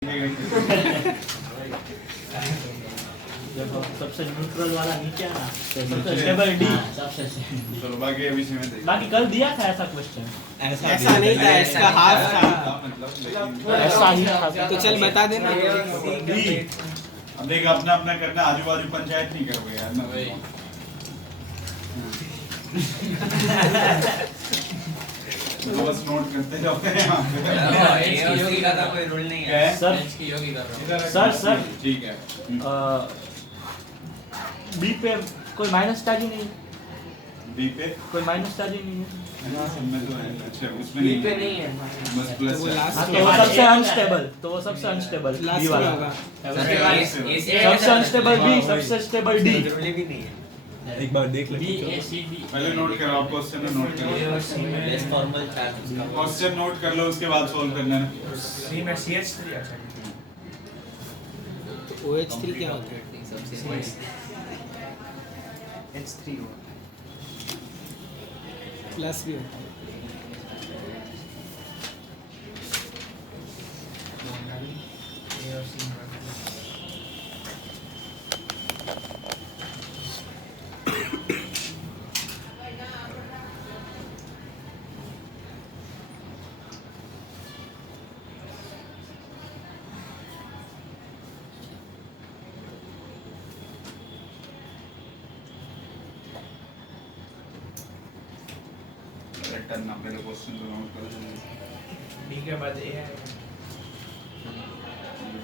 जब सबसे न्यूट्रल वाला नीचे आना सबसे स्टेबल डी। चलो बाकी अभी से मैं देख बाकी कल दिया था ऐसा क्वेश्चन, ऐसा नहीं था, इसका हाफ था। मतलब ऐसा ही था। तो चल बता देना। अब देख अपना अपना करना, आजू बाजू पंचायत नहीं करोगे यार ना। तो बस नोट करते जाओगे यहाँ पे। योगी का कोई रूल नहीं है सर योगी कर रहा हूँ। सर ठीक है। बी पे कोई माइनस टैग ही नहीं है, बी पे कोई माइनस टैग ही नहीं है। सब में तो है। अच्छा उसमें बी पे नहीं है बस प्लस वो है। लास्ट हाँ, तो वो सबसे अनस्टेबल, तो वो सबसे अनस्टेबल लास्ट बी में वाला। होगा। सबसे अनस्टेबल बी, सबसे स्टेबल डी। जरूरी भी नहीं है। एक बार देख ले। बी ए सी बी पहले नोट करो, आप क्वेश्चन नोट करो। बेस फॉर्मल चार्ट उसका क्वेश्चन नोट कर लो, उसके बाद सॉल्व करना है। सी में CH3 अच्छा तो OH3 क्या होता है? सबसे H3 प्लस भी होता है। A और C में रिटर्न ना पहले क्वेश्चन को नोट करो। D के बाद A है।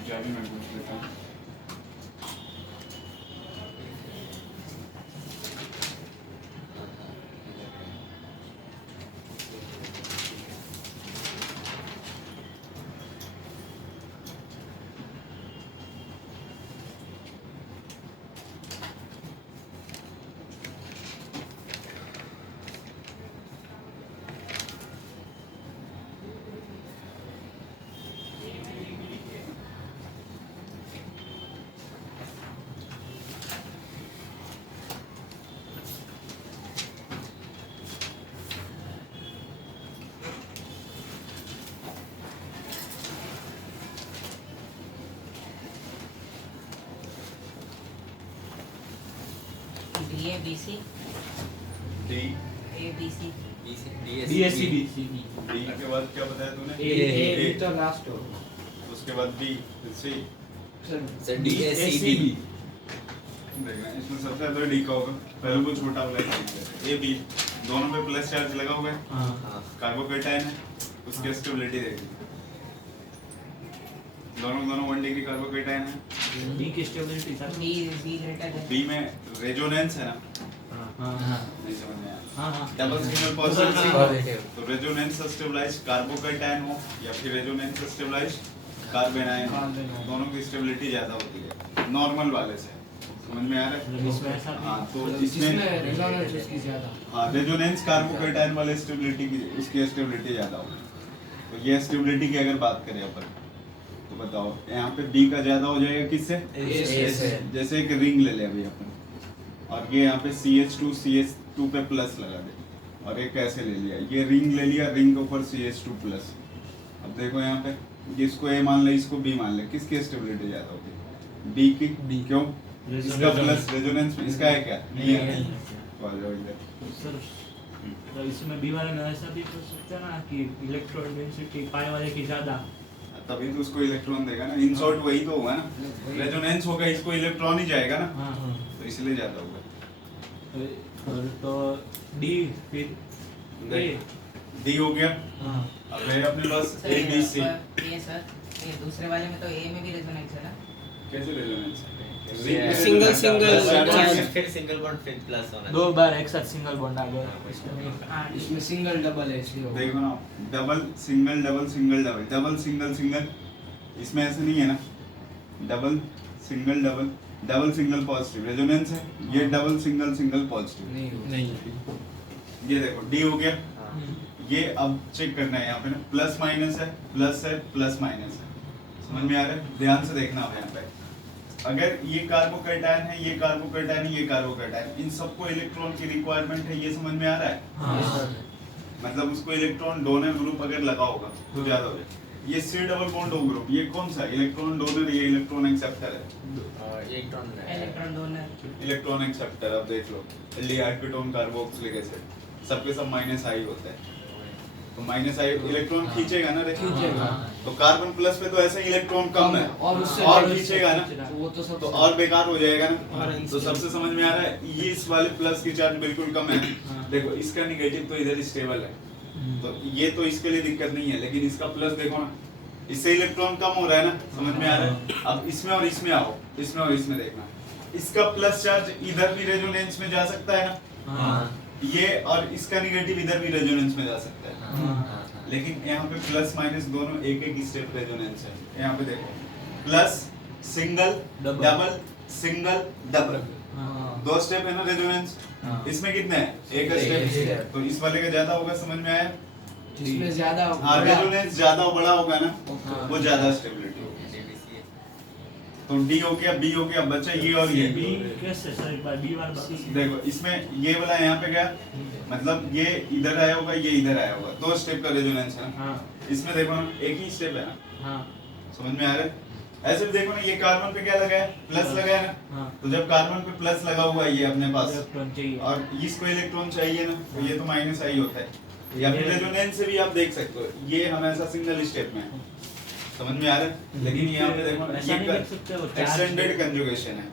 क्या भी मैं पूछ लेता हूँ। D A B C D A B C D S C B. D के बाद क्या बताया तूने? A तो लास्ट हो। उसके बाद बी फिर C. Sir D A C C B देखना इसमें सबसे ज्यादा डी का होगा। पहले वो छोटा वाला ए बी दोनों पे प्लस चार्ज लगा हुआ है। हाँ कार्बोकेटाइन है, उसकी स्टेबिलिटी देखिए। दोनों 1 डिग्री कार्बोकेटाइन है। बी की stability sir. B B greater than B में रेजोनेंस है ना, हाँ नहीं समझ में आया। हाँ हाँ। डबल सिंगल पॉजिटिव पॉजिटिव तो रेजोनेंस स्टेबलाइज कार्बोकेटाइन हो या फिर रेजोनेंस स्टेबलाइज कार्बेनाइन हो, दोनों की स्टेबिलिटी ज्यादा होती है नॉर्मल वाले से। समझ में आ रहा है? इसमें ऐसा हाँ तो इसमें रेजोनेंस उसकी ज्यादा। हाँ रेजोनेंस कार्बोकेटाइन वाले स्टेबिलिटी की उसकी स्टेबिलिटी ज्यादा होगी। तो ये स्टेबिलिटी की अगर बात करें अपन तो बताओ यहाँ पे बी का ज्यादा हो जाएगा किससे? A से। जैसे एक रिंग ले ले अभी अपन और ये यहाँ पे CH2 पे प्लस लगा दे और ये कैसे ले लिया, ये रिंग ले लिया, रिंग के ऊपर CH2 प्लस। अब देखो यहाँ पे इसको A मान ले, इसको B मान ले, किसकी स्टेबिलिटी ज्यादा होगी? B की। B। क्यों? इसका प्लस रेजोनेंस में, इसका है क्या? नहीं है। आ जाओ इधर। सर तो इसमें बी वाले में ऐसा भी कर सकते हैं ना कि इलेक्ट्रॉन डेंसिटी पाई वाले की ज्यादा। तभी तो उसको इलेक्ट्रॉन देगा ना, इन शॉर्ट वही तो होगा ना, रेजोनेंस होगा, इसको इलेक्ट्रॉन ही जाएगा ना, हाँ हाँ। तो इसलिए ज्यादा होगा। तो डी फिर ए। डी हो गया। हाँ अब है अपने पास ए बी सी। ये सर ये दूसरे वाले में तो ए में भी रेजोनेंस है ना। कैसे रेजोनेंस? Single charge. फिर सिंगल बॉन्ड फिर प्लस होना दो बार एक साथ सिंगल बॉन्ड आ गया इसमें। हाँ इसमें सिंगल डबल है इसलिए होगा। देखो ना, double single double single double double single single, इसमें ऐसे नहीं है ना, double single double double single positive resonance है, ये डबल सिंगल सिंगल पॉजिटिव। नहीं होगा। नहीं। ये देखो डी हो गया। ये अब चेक करना है यहाँ पे ना, प्लस माइनस है प्लस माइनस है। समझ में आ रहा है? ध्यान से देखना है यहाँ पे। अगर ये कार्बोकेटाइन है, ये कार्बोकेटाइन है, ये कार्बोकेटाइन, इन सबको इलेक्ट्रॉन की रिक्वायरमेंट है, ये समझ में आ रहा है? हाँ। मतलब उसको इलेक्ट्रॉन डोनर ग्रुप अगर लगा होगा तो ज्यादा हो जाए। ये C double bond O group, ये कौन सा इलेक्ट्रॉन डोनर, ये इलेक्ट्रॉन एक्सेप्टर है, इलेक्ट्रॉन डोनर इलेक्ट्रॉन एक्सेप्टर। अब देख लो एल्डिहाइड कीटोन कार्बोक्सिलिक एसिड सबके सब माइनस आई होता है, तो माइनस आई इलेक्ट्रॉन खींचेगा ना, खींचेगा। तो कार्बन प्लस पे तो ऐसा ही इलेक्ट्रॉन कम है और उससे और खींचेगा ना, वो तो सब तो और बेकार हो जाएगा ना। और तो unstable। सबसे समझ में आ रहा है ये इस वाले प्लस की चार्ज बिल्कुल कम है, देखो इसका निगेटिव तो इधर स्टेबल है, तो ये तो इसके लिए दिक्कत नहीं है, लेकिन इसका प्लस देखो ना, इससे इलेक्ट्रॉन कम हो रहा है ना, समझ में आ रहा है। अब इसमें और इसमें आओ, इसमें और इसमें देखना, इसका प्लस चार्ज इधर भी रेजोनेंस में जा सकता है ना, ये और इसका निगेटिव इधर भी रेजोनेंस में जा सकता है, लेकिन यहाँ पे प्लस माइनस दोनों एक एक स्टेप रेजोनेंस है। यहाँ पे देखो plus single double single double, दो स्टेप है ना रेजोनेंस, इसमें कितने हैं, एक स्टेप, तो इस वाले का ज्यादा होगा, समझ में आया। जिसमें ज्यादा हाँ रेजोनेंस ज्यादा बड़ा होगा ना, वो ज्यादा स्टेबिलिटी होगी। तो डी हो गया, बी हो गया, बचा ये और ये। बी कैसे सर, एक बार बी वाला बता। देखो इसमें ये वाला यहाँ पे गया, मतलब ये इधर आया होगा, ये इधर आया होगा, दो स्टेप का रेजोनेंस है ना। इसमें देखो ना एक ही स्टेप है ना, समझ में आ रहा है। ऐसे भी देखो ना, ये कार्बन पे क्या लगा है, प्लस लगा है ना, तो जब कार्बन पे प्लस लगा हुआ है ये अपने पास, इलेक्ट्रॉन चाहिए और इसको इलेक्ट्रॉन चाहिए ना, तो ये तो माइनस आई होता है, या फिर रेजोनेंस से भी आप देख सकते हो, ये हमेशा सिंगल स्टेप में है, समझ में आ रहा है। लेकिन यहाँ पे देखो ना, ऐसा नहीं देख सकते हो, ये एक्सटेंडेड कंजुगेशन है,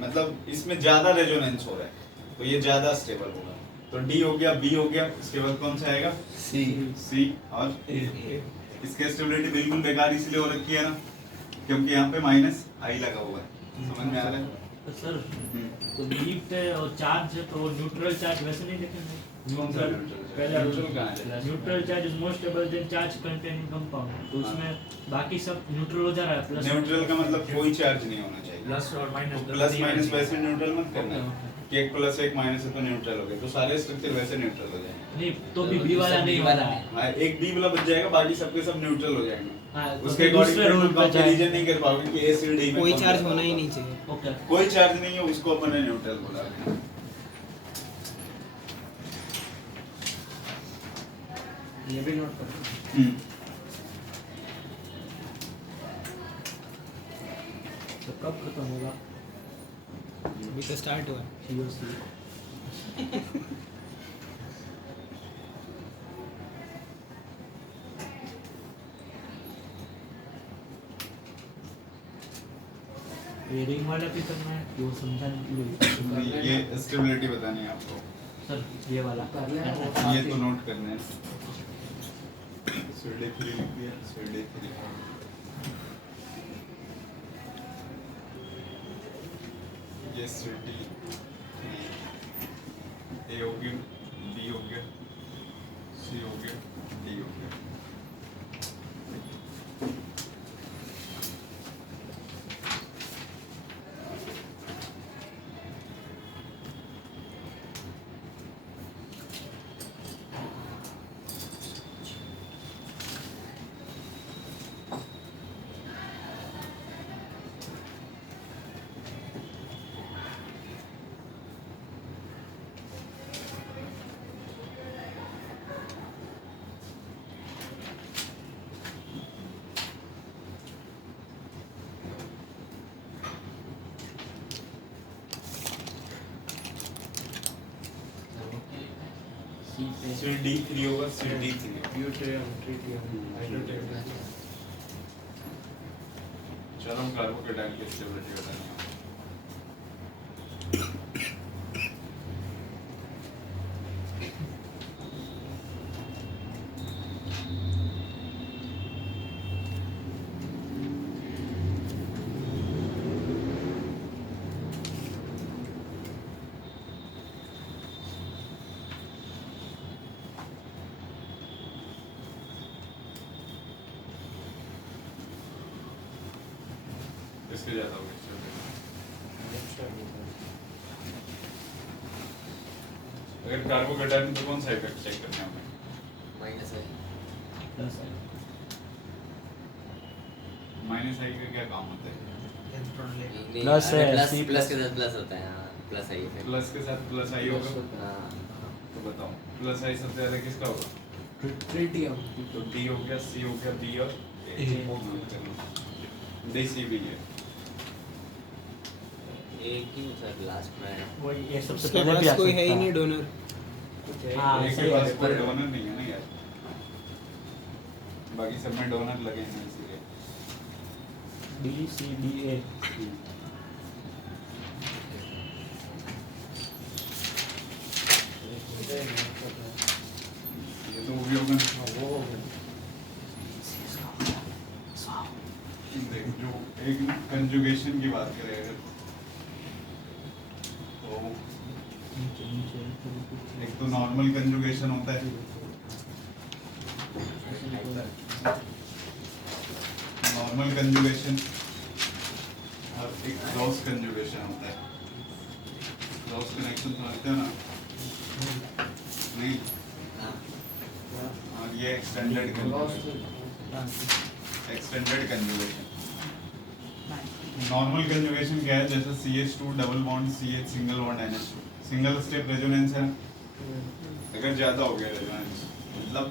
मतलब इसमें ज्यादा रेजोनेंस हो रहा है, तो ये ज्यादा स्टेबल होगा। तो डी हो गया, बी हो गया, इसके बाद कौन सा आएगा, सी और इसकी स्टेबिलिटी बिल्कुल बेकार इसलिए हो रखी है ना, क्योंकि यहाँ पे माइनस आई लगा हुआ है, समझ में आ रहा है। तो सर तो बी पे और चार्ज है, तो न्यूट्रल चार्ज वैसे नहीं देखेंगे, कौन सा पहले न्यूट्रल कहाँ है? Neutral charge is more stable then charge containing compound, तो उसमें बाकी सब न्यूट्रल हो जा रहा है। प्लस न्यूट्रल का मतलब कोई चार्ज नहीं होना चाहिए, प्लस और माइनस, प्लस माइनस वैसे न्यूट्रल मत करना, कि एक प्लस एक माइनस है तो न्यूट्रल हो गया, तो सारे स्ट्रक्चर वैसे न्यूट्रल हो जाएंगे। नहीं तो भी बी वाला नहीं वाला होगा। नहीं। हाँ एक बी वाला बच जाएगा, बाकी सबके सब न्यूट्रल हो जाएंगे। हाँ, तो उसके फिर अकॉर्डिंग दूसरे रूल तुम पे जाए। कंपैरिजन नहीं कर पाओगे कि ए सी डी में कोई कौन चार्ज ज्यादा होना ही होगा। नहीं चाहिए। ओके कोई चार्ज नहीं है, उसको अपन ने न्यूट्रल बोला है। ये भी नोट करो। तो कब खत्म होगा अभी तो स्टार्ट हुआ है। सीओसी? ये रिंग वाला भी करना है कि वो समझाने के लिए? ये स्टेबिलिटी बतानी है आपको, सर ये वाला कर लेना। ये तो नोट करना है। सीडी 3 लिख दिया, सीडी 3 ये सीडी ए हो गया, बी हो गया, सी हो गया, डी हो गया। सी पे सीडी 3 होगा, सीडी 3 ड्यूटेरियम, ट्रिटियम, हाइड्रोजन। चलो हम कार्बोकेटाइन की स्टेबिलिटी बतानी है। इसके ज्यादा होगा अगर कार्बोकेटाइन तो कौन सा इफेक्ट चेक करना है हमें? माइनस है। प्लस है। माइनस आई का क्या काम होता है? प्लस है, प्लस C प्लस के साथ प्लस होता है। हाँ, प्लस आई है। प्लस के साथ प्लस आई होगा, हाँ, तो बताओ प्लस आई सबसे ज्यादा किसका होगा? ट्रिटियम। तो डी हो गया, सी हो गया, बी और DC भी है। एक ही सर लास्ट में वही ये सबसे उसके पहले भी आ पास कोई है ही सकता नहीं डोनर। हाँ, एक सही के पास है, कोई डोनर नहीं है ना यार, बाकी सब में डोनर लगे हैं इसलिए। DCBA ये तो भी होगा। देख जो एक कंजुगेशन की बात करें अगर तो एक तो नॉर्मल कंजुगेशन होता है, नॉर्मल कंजुगेशन, और एक क्रॉस कंजुगेशन होता है। क्रॉस कनेक्शन समझते हो ना? नहीं, और ये extended conjugation. Extended conjugation, normal conjugation क्या है? जैसे CH2 double bond CH single bond NH2, single step resonance है। अगर ज्यादा हो गया रेजोनेंस मतलब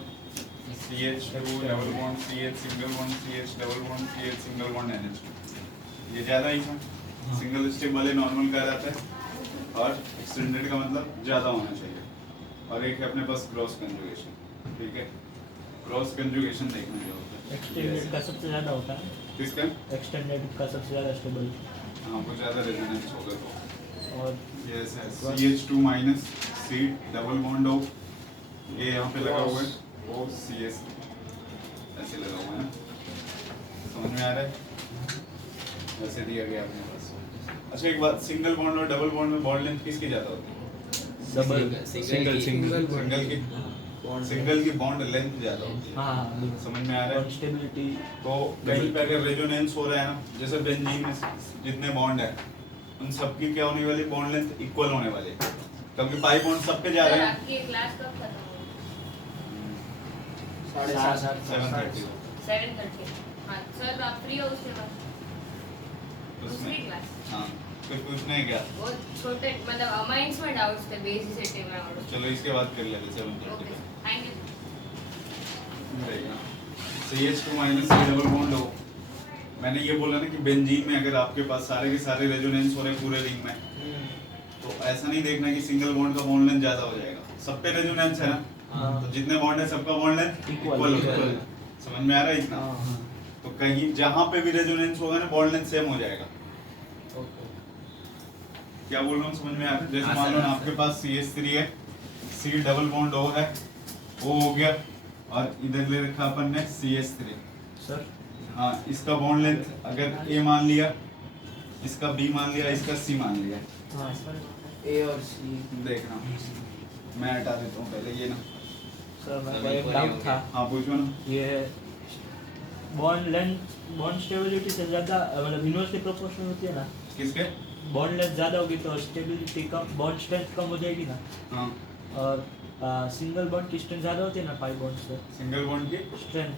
CH2 double bond CH single bond CH double bond CH single bond NH2, ये ज्यादा ही था। सिंगल स्टेप वाले नॉर्मल कहा जाता है, और एक्सटेंडेड का मतलब ज्यादा होना चाहिए। और एक है अपने पास क्रॉस कंजुगेशन, ठीक है? क्रॉस कंजुगेशन देखना क्या होता है? एक्सटेंडेड का सबसे ज्यादा होता है। किसका? एक्सटेंडेड का सबसे ज्यादा स्टेबल। हाँ, वो ज्यादा रेजोनेंस होगा तो और ये ऐसा है CH2 minus C double bond O, ये यहाँ पे लगा हुआ है O CS, ऐसे लगा हुआ है ना, समझ में आ रहा है? वैसे दिया गया अपने पास। अच्छा एक बात, सिंगल बॉन्ड और डबल बॉन्ड में बॉन्ड लेंथ किसकी ज्यादा होती है? डबल सिंगल की बॉन्ड लेंथ ज्यादा होती है। हाँ, समझ में आ रहा है? स्टेबिलिटी तो कहीं पे अगर रेजोनेंस हो रहा है ना, जैसे बेंजीन में जितने बॉन्ड है उन सबकी क्या होने वाली? बॉन्ड लेंथ इक्वल होने वाली है, क्योंकि पाई बॉन्ड सब पे जा रहे हैं। आपकी क्लास कब खत्म होगी? 7:30 7:30। हाँ सर, आप फ्री हो उसके बाद? उसमें दूसरी क्लास हाँ, फिर पूछना है क्या? वो छोटे मतलब अमाइंस में डाउट्स थे, बेसिस सेटिंग में और चलो इसके बाद कर लेते 7:30 ओके पे। Thank you. CH2 minus C double bond हो, मैंने ये बोला ना कि बेंजीन में अगर आपके पास सारे के सारे रेजोनेंस हो रहे हैं पूरे रिंग में, तो ऐसा नहीं देखना कि सिंगल बॉन्ड का बॉन्ड लेंथ ज्यादा हो जाएगा। सब पे रेजोनेंस है ना, तो जितने बॉन्ड है सबका बॉन्ड लेंथ Equal, इक्वल हो equal। जाएगा। समझ में आ रहा है इतना? तो कहीं जहाँ पे भी रेजोनेंस होगा ना, बॉन्ड लेंथ सेम हो जाएगा। क्या बोल रहा हूँ, समझ में आ रहा है? जैसे हाँ, मान लो सर। ना आपके पास CH3 है, C डबल बॉन्ड O है, O हो गया, और इधर ले रखा अपन ने CH3। सर हाँ, इसका बॉन्ड लेंथ अगर A मान लिया, इसका B मान लिया, इसका C मान लिया, हाँ सर A और C देखना मैं हटा देता हूँ पहले ये ना। सर मेरा सर, एक वही डाउट हो था, हाँ पूछो ना। ये बॉन्ड लेंथ बॉन्ड स्टेबिलिटी से ज्यादा मतलब इनवर्सली प्रोपोर्शनल होती है ना? किसके? बॉन्ड लेंथ ज्यादा होगी तो स्टेबिलिटी कम, बॉन्ड स्ट्रेंथ कम हो जाएगी ना? हाँ, और सिंगल बॉन्ड की स्ट्रेंथ ज्यादा होती है ना पाई बॉन्ड से? सिंगल बॉन्ड की स्ट्रेंथ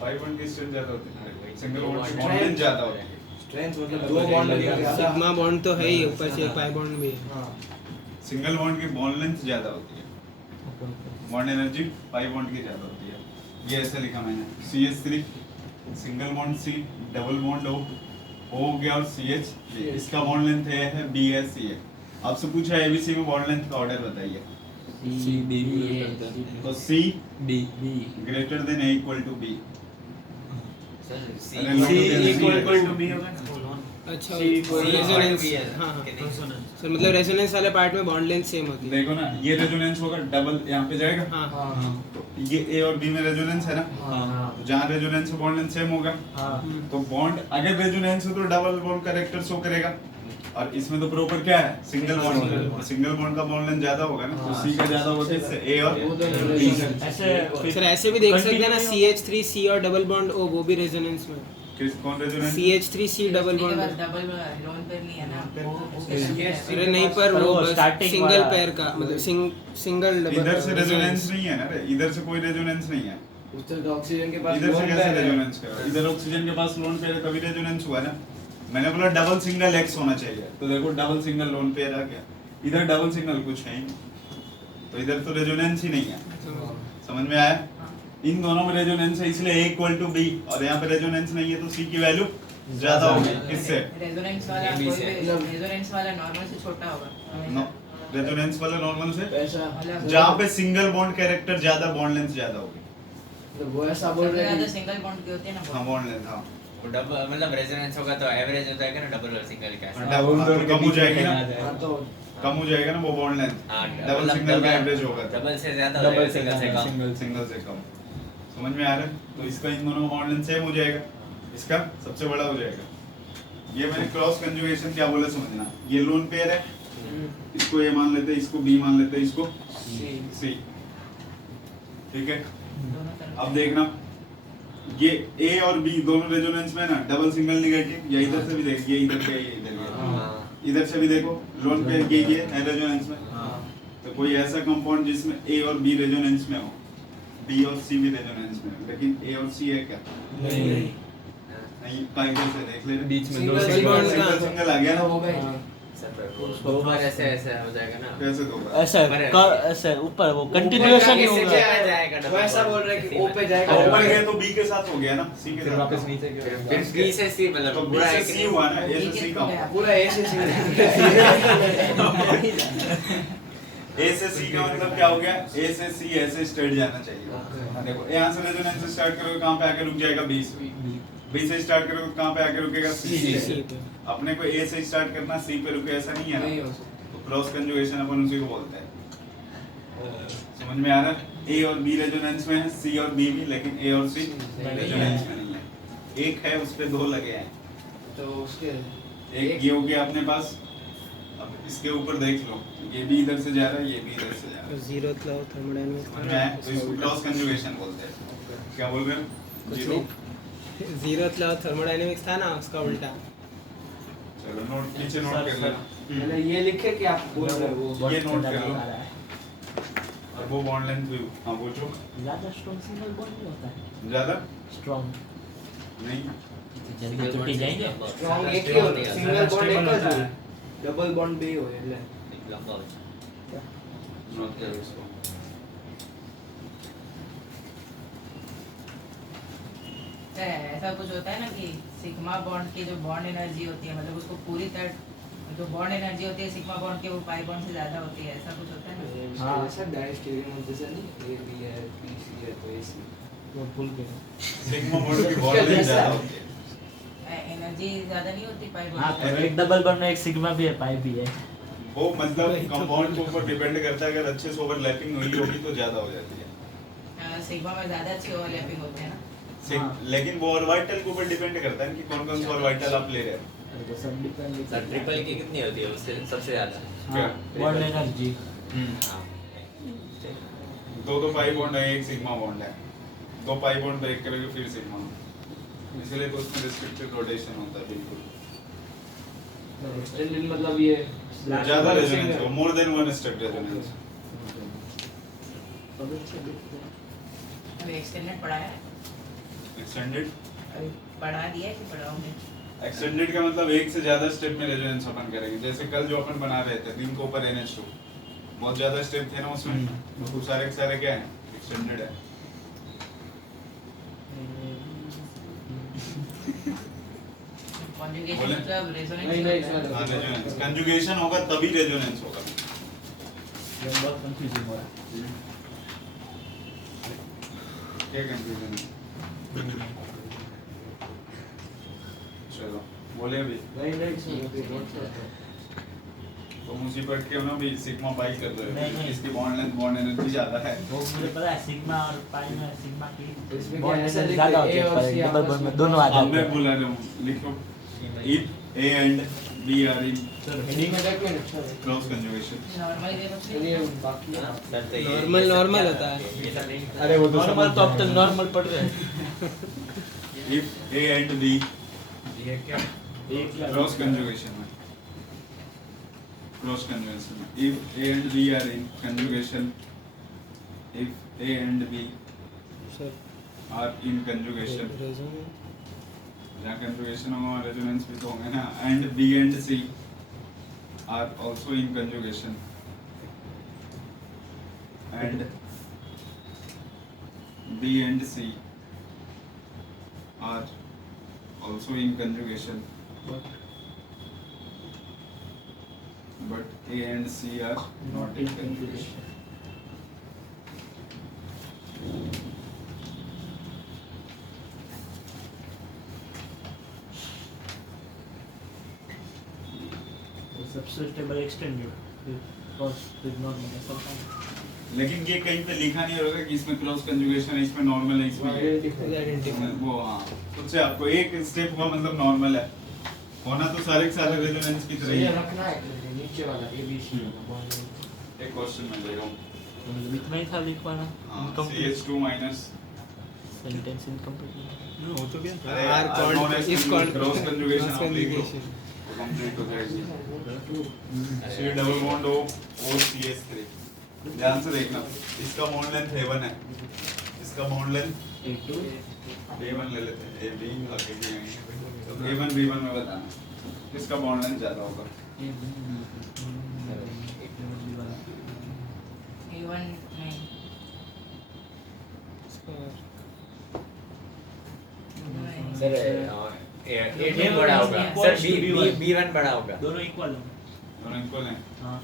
पाई बॉन्ड की स्ट्रेंथ ज्यादा होती है, सिंगल बॉन्ड की बॉन्ड लेंथ ज्यादा होती है। स्ट्रेंथ मतलब दो बॉन्ड लगे ज्यादा। सिग्मा बॉन्ड तो है ही, ऊपर से पाई बॉन्ड भी है। हाँ सिंगल बॉन्ड की बॉन्ड लेंथ ज्यादा होती है, okay okay bond energy pi bond की ज्यादा होती है। ये ऐसे लिखा मैंने, CH3 single bond C double bond O हो गया, और CH इसका बॉन्ड लेंथ है B है C है। आपसे पूछा ABC में बॉन्ड लेंथ का ऑर्डर बताइए, तो C greater than A equal to B। Sir अरे लोग इक्वल टू बी होगा ना? अच्छा, C equal to रेजोनेंस, भी है। हाँ हाँ Resonance। सर, मतलब रेजोनेंस वाले पार्ट में बॉन्ड लेंथ सेम होती है। देखो ना, ये रेजोनेंस होगा, डबल यहाँ पे जाएगा, हाँ हाँ तो ये A और B में रेजोनेंस है ना, हाँ तो जहाँ रेजोनेंस है बॉन्ड लेंथ सेम होगा। हाँ तो बॉन्ड अगर रेजोनेंस है तो डबल बॉन्ड कैरेक्टर शो करेगा, और इसमें तो प्रॉपर क्या है? Single bond. सिंगल बॉन्ड का बॉन्ड लेंथ ज्यादा होगा ना, तो C का ज्यादा होगा, इससे A और B से। ऐसे सर ऐसे भी देख सकते हैं ना, CH3 C और डबल बॉन्ड O, वो भी रेजोनेंस में। कौन रेजोनेंस? CH3 C डबल इसके बाद बॉन्ड। डबल लोन पेयर लिया ना वो अरे नहीं, पर पर वो वो बस starting सिंगल वाला- पेयर का मतलब सिंगल डबल। इधर से रेजोनेंस नहीं है ना रे, इधर से कोई रेजोनेंस नहीं है। उधर का ऑक्सीजन के पास इधर से lone कैसे pair है। रेजोनेंस करेगा? इधर ऑक्सीजन के पास लोन पेयर कभी रेजोनेंस हुआ ना? मैंने बोला डबल सिंगल एक्स होना चाहिए, तो देखो डबल सिंगल लोन पेयर आ गया। इधर डबल सिंगल कुछ है ही नहीं, तो इधर तो रेजोनेंस ही नहीं है। समझ में आया? इन दोनों में रेजोनेंस है इसलिए A इक्वल टू B और यहाँ पे रेजोनेंस नहीं है तो C की वैल्यू ज्यादा होगी किससे रेजोनेंस वाला AB कोई से। भी रेजोनेंस वाला नॉर्मल से छोटा होगा नो रेजोनेंस वाला नॉर्मल से ऐसा मतलब जहाँ पे सिंगल बॉन्ड कैरेक्टर ज्यादा बॉन्ड लेंथ ज्यादा होगी तो वो ऐसा बोल सबसे रहे ज्यादा हैं सिंगल बॉन्ड की होती है ना हाँ बॉन्ड लेंथ हाँ वो डबल मतलब रेजोनेंस होगा तो एवरेज हो जाएगा ना डबल और सिंगल का ऐसा। हाँ, उन दोनों के कम हो बीच में जाएगी ना आ जाएगा। हाँ तो कम हो जाएगा ना वो बॉन्ड लेंथ हाँ, डबल मतलब सिंगल का एवरेज होगा तो। डबल से ज्यादा हो डबल जाएगा से सिंगल से कम। सिंगल सिंगल से कम समझ में आ रहा है तो इसका इन दोनों का बॉन्ड लेंथ सेम हो जाएगा इसका सबसे बड़ा हो जाएगा ये मैंने क्रॉस कंजुगेशन क्या बोला समझना ये लोन पेयर है इसको A मान लेते हैं इसको B मान लेते हैं इसको C ठीक है दोनों तरफ अब देखना ये A और B दोनों रेजोनेंस में है ना डबल सिंगल नेगेटिव या इधर से भी देख ये इधर का ये इधर का हाँ। इधर से भी देखो लोन पेयर ये है रेजोनेंस में तो कोई ऐसा कंपाउंड जिसमें A और B रेजोनेंस में हो B और C भी रेजोनेंस में हो लेकिन A और C है क्या नहीं कायदे से देख ले बीच में Single दो single सिंगल का- सिंगल आ गया ना हो गए दो बार ऐसे ऐसे हो जाएगा ना। कैसे दो बार? ऐसा ऐसा ऊपर वो कंटिन्यूएशन ही ऊपर होगा जाके जाएगा वो डबल ऐसा बोल रहे हैं कि O पे जाएगा ऊपर गया तो B के साथ हो गया ना C के फिर साथ वापस नहीं। नीचे क्यों फिर B से C तो मतलब B पूरा से एक C हुआ ना A से C का हुआ। पूरा A से सिंगल A से C का मतलब क्या हो गया A से C ऐसे स्ट्रेट जाना चाहिए देखो यहाँ से रेजोनेंस से स्टार्ट करोगे कहाँ पे आके रुक जाएगा B से B से स्टार्ट करोगे कहाँ पे आके रुकेगा C से अपने को A से स्टार्ट करना C पे रुके ऐसा नहीं है नहीं ना हो सकता तो क्रॉस कंजुगेशन अपन उसी को बोलते हैं समझ में आ रहा है A और B रेजोनेंस में है C और B भी लेकिन A और C रेजोनेंस में नहीं है एक है उस पे दो लगे हैं तो उसके एक ये हो गया अपने पास अब इसके ऊपर देख लो ये भी इधर से जा रहा है ये भी इधर से जा रहा है जीरो लॉ थर्मोडायनामिक्स समझ में आया तो इसको क्रॉस कंजुगेशन बोलते हैं क्या बोल रहे हो जीरो जीरो लॉ थर्मोडायनामिक्स था ना उसका उल्टा चलो नोट नीचे नोट कर लेना मैंने ये लिखे कि आप बोल रहे हो वो ये नोट कर लो और वो बॉन्ड लेंथ भी हाँ पूछो ज्यादा स्ट्रॉन्ग सिंगल बॉन्ड नहीं होता है ज्यादा स्ट्रॉन्ग नहीं जल्दी टूट जाएंगे स्ट्रांग एक ही होता है सिंगल बॉन्ड एक का है डबल बॉन्ड भी हो એટલે लंबा हो जाएगा। नोट करो इसको ऐसा कुछ होता है ना कि सिग्मा बॉन्ड की जो बॉन्ड एनर्जी होती है मतलब उसको पूरी तरह जो बॉन्ड एनर्जी होती है सिग्मा बॉन्ड के वो पाई बॉन्ड से ज्यादा होती है ऐसा कुछ होता है ना हाँ। ऐसा डायस्टेरियम जैसा नहीं A B है B C है तो AC वो भूल गए सिग्मा बॉन्ड की बॉन्ड लेंथ ज्यादा होती है एनर्जी ज्यादा नहीं होती पाई हाँ बॉन्ड तो एक डबल बॉन्ड में एक सिग्मा भी है पाई भी है वो मतलब कंपाउंड के ऊपर डिपेंड करता है अगर अच्छे से ओवरलैपिंग हुई होगी तो ज्यादा हो जाती है सिग्मा में ज्यादा अच्छी ओवरलैपिंग होती है ना लेकिन वो ऑर्बिटल के ऊपर डिपेंड करता है कि कौन कौन सा ऑर्बिटल आप ले रहे हैं तो सब डिपेंड सर ट्रिपल की कितनी होती है उससे सबसे ज्यादा? क्या? बॉन्ड एनर्जी हाँ। दो पाई बॉन्ड है एक सिग्मा बॉन्ड है दो पाई बॉन्ड ब्रेक करोगे फिर सिग्मा इसलिए तो उसमें रिस्ट्रिक्टेड रोटेशन होता है बिल्कुल एक्सटेंडेड मतलब ये ज्यादा रेजोनेंस हो more than one step resonance अभी एक्सटेंडेड पढ़ाया है एक्सटेंडेड अभी पढ़ा दिया है कि पढ़ाओगे एक्सटेंडेड का मतलब एक से ज्यादा स्टेप में रेजोनेंस अपन करेंगे जैसे कल जो अपन बना रहे थे रिंग के ऊपर NH2 बहुत ज्यादा स्टेप थे ना उसमें बहुत सारे के सारे क्या है एक्सटेंडेड है कॉन्जुगेशन बोले? मतलब रेजोनेंस नहीं, नहीं, समझ हाँ रेजोनेंस कंजुगेशन होगा तभी रेजोनेंस होगा ये बहुत कंफ्यूजिंग हो रहा क्या कंफ्यूजन है चलो बोले अभी नहीं नहीं सुनो अभी नोट करते हैं तो मुझे पढ़ के ना भी सिग्मा पाई कर रहे नहीं, हो नहीं। इसकी बॉन्ड लेंथ बॉन्ड एनर्जी ज्यादा है है वो मुझे पता है सिग्मा और पाई में सिग्मा की इसमें बॉन्ड क्या ऐसा एनर्जी लिख ज्यादा दे, होती A और C है डबल आपस बॉन्ड में में दोनों आ अब जाते मैं हैं बोला रहा हूँ लिखो if A and B are in heading में देख में अच्छा है close conjugation नॉर्मल दे दो चलिए बाकी हाँ, सर तो ये Normal, ये normal क्या होता था? है। ये सब नहीं अरे वो तो नॉर्मल तो अब तक नॉर्मल पढ़ रहे हैं if A and B ये क्या cross conjugation में cross conjugation में if A and B are in conjugation if A and B sir are in conjugation जहाँ conjugation होगा वहाँ resonance भी तो होंगे ना and B and C are also in conjugation and B and C are also in conjugation, but A and C are not in conjugation. सबसे stable extended cross with normal ऐसा होता है। लेकिन ये कहीं पे लिखा नहीं होगा कि इसमें क्रॉस कंजुगेशन है, इसमें नॉर्मल है, इसमें आइडेंटिफाई वो हाँ उससे आपको एक स्टेप हुआ मतलब नॉर्मल है, होना तो सारे के सारे रेजोनेंस की तरह ही ये है। रखना है नीचे वाला ABC एक क्वेश्चन में ले रहा हूँ मतलब इतना ही था लिखवाना। CH2 माइनस सेंटेंस इनकम्प्लीट हो तो गया अरे आर R known as इस cross conjugation of the conjugation complete हो जाएगी। C डबल बॉन्ड O और CH3 ध्यान से देखना, इसका बॉन्ड लेंथ A1 है, इसका बॉन्ड लेंथ A2 A1 ले लेते हैं, AB और AB तो A1 B1 में बताना किसका बॉन्ड लेंथ ज्यादा होगा। A1 में सर A2 बड़ा होगा सर, B1 बड़ा होगा दोनों इक्वल हैं। दोनों इक्वल हैं। हाँ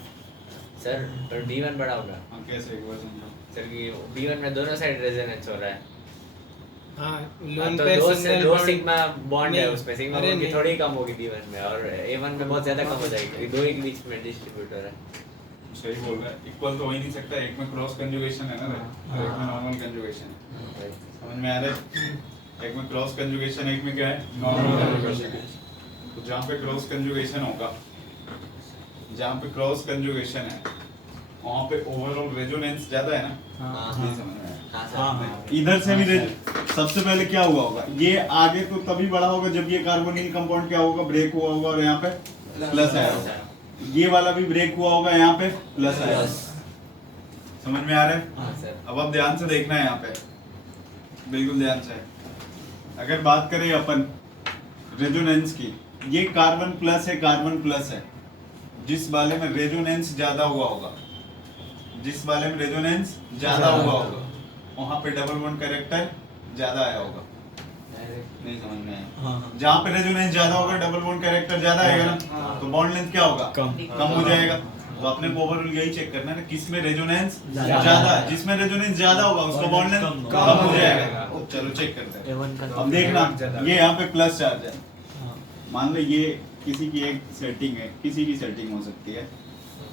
सर, पर B1 बड़ा होगा हाँ कैसे एक बार समझो। सर कि B1 में दोनों साइड रेजोनेंस हो रहा है। हां हाँ, लोन तो पे दो सिंगल दो सिग्मा बॉन्ड है नहीं, उसमें, सिग्मा अरे बॉन्ड की नहीं। थोड़ी कम होगी B1 में, और A1 में बहुत ज्यादा कम हो जाएगी क्योंकि दो एक बीच में डिस्ट्रीब्यूट हो रहा है। सही बोल रहा है, इक्वल तो हो ही नहीं सकता, एक में क्रॉस कंजुगेशन है ना और एक में नॉर्मल कंजुगेशन है, समझ में आ रहा है। एक में क्रॉस कंजुगेशन, एक में क्या है नॉर्मल कंजुगेशन है। तो जहाँ पे क्रॉस कंजुगेशन होगा, जहाँ पे क्रॉस कंजुगेशन है वहाँ पे ओवरऑल रेजोनेंस ज्यादा है ना। हाँ नहीं समझ में आया। हाँ हाँ सर, इधर से भी सबसे पहले क्या हुआ होगा, ये आगे तो तभी बड़ा होगा जब ये कार्बोनिल कंपाउंड क्या होगा ब्रेक हुआ होगा और यहाँ पे प्लस आया होगा, ये वाला भी ब्रेक हुआ होगा यहाँ पे प्लस आया होगा, समझ में आ रहा है। हाँ सर, अब आप ध्यान से देखना है यहाँ पे, बिल्कुल ध्यान से। अगर बात करें अपन रेजोनेंस की, ये कार्बन प्लस है, कार्बन प्लस है, जिस वाले में रेजोनेंस ज्यादा हुआ होगा, जिस वाले में रेजोनेंस ज्यादा हुआ होगा वहां पे डबल बॉन्ड कैरेक्टर ज्यादा आया होगा। नहीं समझ में आया। हाँ जहाँ पे रेजोनेंस ज्यादा होगा डबल बॉन्ड कैरेक्टर ज्यादा आएगा ना, तो बॉन्ड लेंथ क्या होगा कम हो जाएगा। तो अपने को ओवरऑल यही चेक करना है ना किस में रेजोनेंस ज्यादा है, जिसमें रेजोनेंस ज्यादा होगा उसका बॉन्ड लेंथ कम हो जाएगा। चलो चेक करते हैं। A1 का अब देखना ये यहाँ पे प्लस चार्ज है, मान लो ये किसी की एक सेटिंग है, किसी की सेटिंग हो सकती है,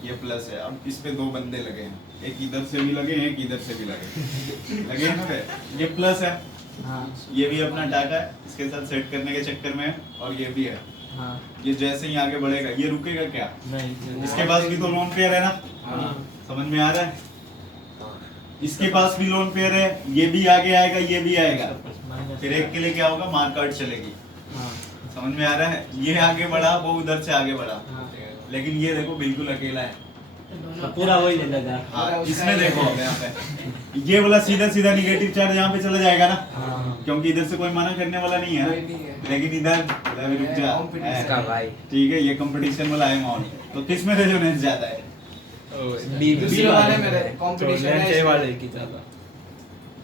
ये प्लस है। अब इस पे दो बंदे लगे हैं, एक इधर से भी लगे हैं, एक इधर से भी लगे हैं ना पे, ये प्लस है, ये भी अपना डाटा है इसके साथ सेट करने के चक्कर में, और ये भी है। हाँ ये जैसे ही आगे बढ़ेगा ये रुकेगा क्या, नहीं इसके पास भी तो लोन पेयर है ना, समझ में आ रहा है। इसके पास भी लोन पेयर है, ये भी आगे आएगा, ये भी आएगा, फिर एक के लिए क्या होगा मार्क आउट चलेगी, समझ में आ रहा है। ये आगे बढ़ा, वो उधर से आगे बढ़ा, लेकिन ये देखो बिल्कुल अकेला है। तो पूरा वही ले लेगा। हाँ, इसमें देखो यहाँ पे ये वाला सीधा सीधा निगेटिव चार्ज यहाँ पे चला जाएगा ना, क्योंकि इधर से कोई मना करने वाला नहीं है ना। लेकिन इधर अभी रुक जा, इसका भाई ठीक है ये कंपटीशन वाला है माहौल, तो किस में रेजोनेंस ज्यादा है। दूसरे वाले में कंपटीशन है, ये वाले की ज्यादा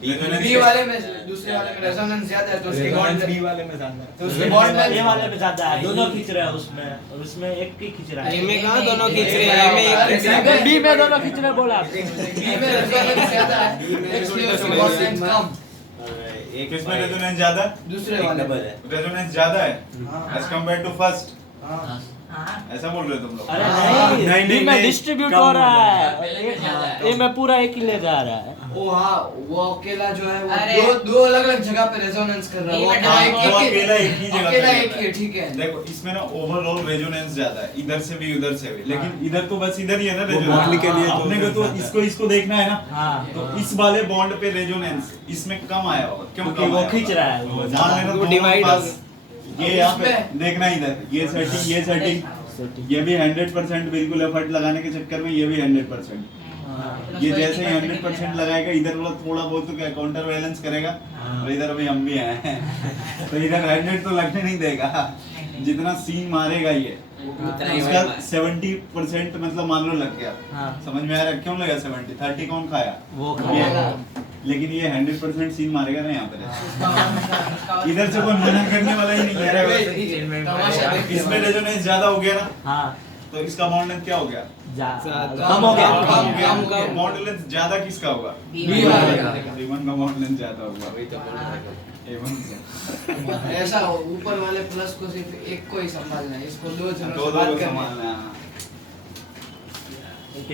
रेजोनेंस बी वाले में, दूसरे वाले में रेजोनेंस ज्यादा है तो उसके बॉन्ड बी वाले में ज्यादा तो उसके बॉन्ड ये वाले पे ज्यादा है, दोनों खींच रहे हैं उसमें, और उसमें एक ही खींच रहा ए है। में कहां दोनों खींच रहे हैं, ए में एक खींच रहा है, बी में दोनों खींच रहे बोला। बी में रेजोनेंस ज्यादा है, इसलिए उसके बॉन्ड लेंथ कम। एक इसमें रेजोनेंस ज्यादा, दूसरे वाले में रेजोनेंस ज्यादा है हाँ। एज कंपेयर टू फर्स्ट, हाँ ऐसा बोल रहे हो तुम लोग। अरे नहीं, नहीं, बी में डिस्ट्रीब्यूट हो रहा पहले में ज्यादा है, है। ए में पूरा एक ही ले जा रहा है। ओ हाँ, वो अकेला जो है अरे। वो दो अलग अलग जगह पे रेजोनेंस कर रहा है, वो ये अकेला हाँ, एक वो ही अकेला एक ही जगह अकेला पे एक कर ही रहा है, ठीक है। देखो इसमें ना ओवरऑल रेजोनेंस ज्यादा है, इधर से भी उधर से भी, लेकिन इधर तो बस इधर ही है ना रेजोनेंस। बॉन्ड के लिए तो अपने को तो इसको देखना है ना, हाँ तो इस वाले बॉन्ड पे रेजोनेंस इसमें कम आया होगा, क्यों क्योंकि कम वो आया खींच होगा? रहा है, वो मान लेना वो दोनों divide पास, हो ये यहाँ पे उसमें- देखना इधर, ये सेटिंग, ये सेटिंग, ये भी 100% बिल्कुल एफर्ट लगाने के चक्कर में ये भी 100%, ये जैसे ही 100% लगाएगा इधर वाला थोड़ा बहुत तो क्या काउंटर बैलेंस करेगा, और इधर अभी हम भी हैं तो इधर 100 तो लगने नहीं देगा, जितना सीन मारेगा ये उतना ही उसका वही 70% मतलब मान लो लग गया, हाँ। समझ में आ रहा है। क्यों लगा 70? 30 कौन खाया? वो ये खाया। लेकिन ये 100% सीन मारेगा ना यहाँ पे। इसका इधर से कोई मना करने वाला ही नहीं है। तमाशा देख इसमें रेजोनेंस ज्यादा हो गया ना, हाँ तो इसका बॉन्ड लेंथ क्या हो गया? कम हो गया। कम। बॉन्ड लेंथ ज्यादा किसका होगा? B1 वाला। B1 का बॉन्ड लेंथ ज्यादा होगा वही तो बोल रहा था। A1 से। ऐसा हो, ऊपर वाले प्लस को सिर्फ एक को ही संभालना है, इसको दो जनों दो से दो बात को करनी है। संभालना है।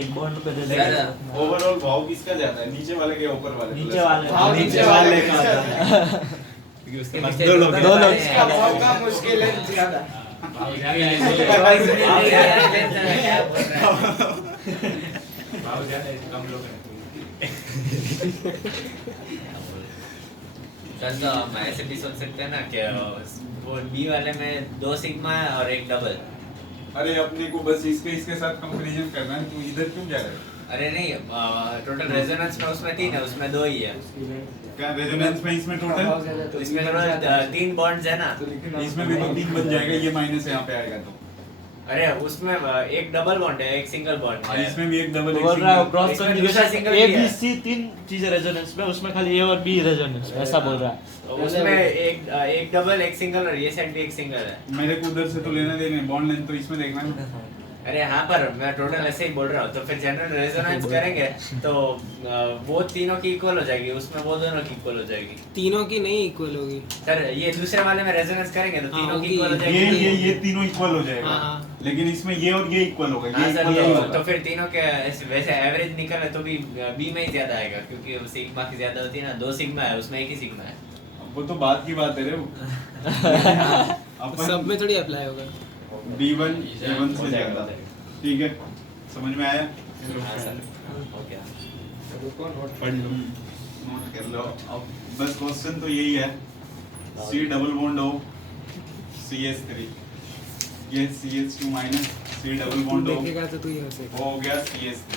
एक बॉन्ड पे दे ज्यादा। देगा। ओवरऑल भाव किसका ज्यादा है? नीचे वाले के ऊपर वाले? नीचे वाले। भाव नीचे वाले का नीचे ज्यादा है। क्योंकि उसके पास नीचे दो लोग दो लोग। इसका भाव का मुश्किल है ज्यादा। सर तो हम ऐसे भी सोच सकते हैं ना कि वो बी वाले में 2 सिग्मा है और एक डबल। अरे अपने को बस इसके साथ कंपैरिजन करना है, तू इधर क्यों जा रहा है? अरे नहीं, टोटल रेजोनेंस में उसमें 3 है, उसमें 2 ही है। क्या रेजोनेंस में इसमें भाव टोटल? ज्यादा तो इसमें टोटल 3 बॉन्ड्स है ना। इसमें भी तो 3 बन जाएगा, ये माइनस यहाँ पे आएगा तो। अरे उसमें एक डबल बॉन्ड है, एक सिंगल बॉन्ड और है। इसमें भी एक डबल बोल रहा है क्रॉस इसमें दूसरा कंजुगेशन single ए भी बी है। सी 3 चीजें रेजोनेंस में, उसमें खाली ए और बी रेजोनेंस में, ऐसा बोल रहा है। तो उसमें एक डबल एक सिंगल और ये साइड भी एक सिंगल है। मेरे को उधर से तो लेना देना है, बॉन्ड लेंथ तो इसमें देखना है। अरे हाँ, पर मैं टोटल ऐसे ही बोल रहा हूँ। तो फिर जनरल रेजोनेंस करेंगे तो वो तीनों की इक्वल हो जाएगी, उसमें वो दोनों की इक्वल हो जाएगी। तीनों की नहीं इक्वल होगी। सर ये दूसरे वाले में रेजोनेंस करेंगे तो हाँ, तीनों की होगी। इक्वल हो ये जाएगी। ये तीनों इक्वल हो जाएगा। हाँ। लेकिन इसमें ये और ये इक्वल होगा, हाँ ये सर, इक्वल नहीं तो होगा। फिर तीनों के वैसे एवरेज निकले तो भी बी में ही ज्यादा आएगा, क्योंकि वो सिग्मा की ज्यादा होती है ना। 2 सिग्मा है, उसमें एक ही सिग्मा है। वो तो बात की बात है रे वो। अपन सब में थोड़ी अप्लाई होगा। B1 A1 से ज्यादा, ठीक है? समझ में आया? हाँ सर, हो गया। पढ़ लो, नोट कर लो। अब बस क्वेश्चन तो यही है, C double bond O CH3, ये CH2 minus C double bond O देखेगा तो तू ही हंसेगा। वो हो गया CH3।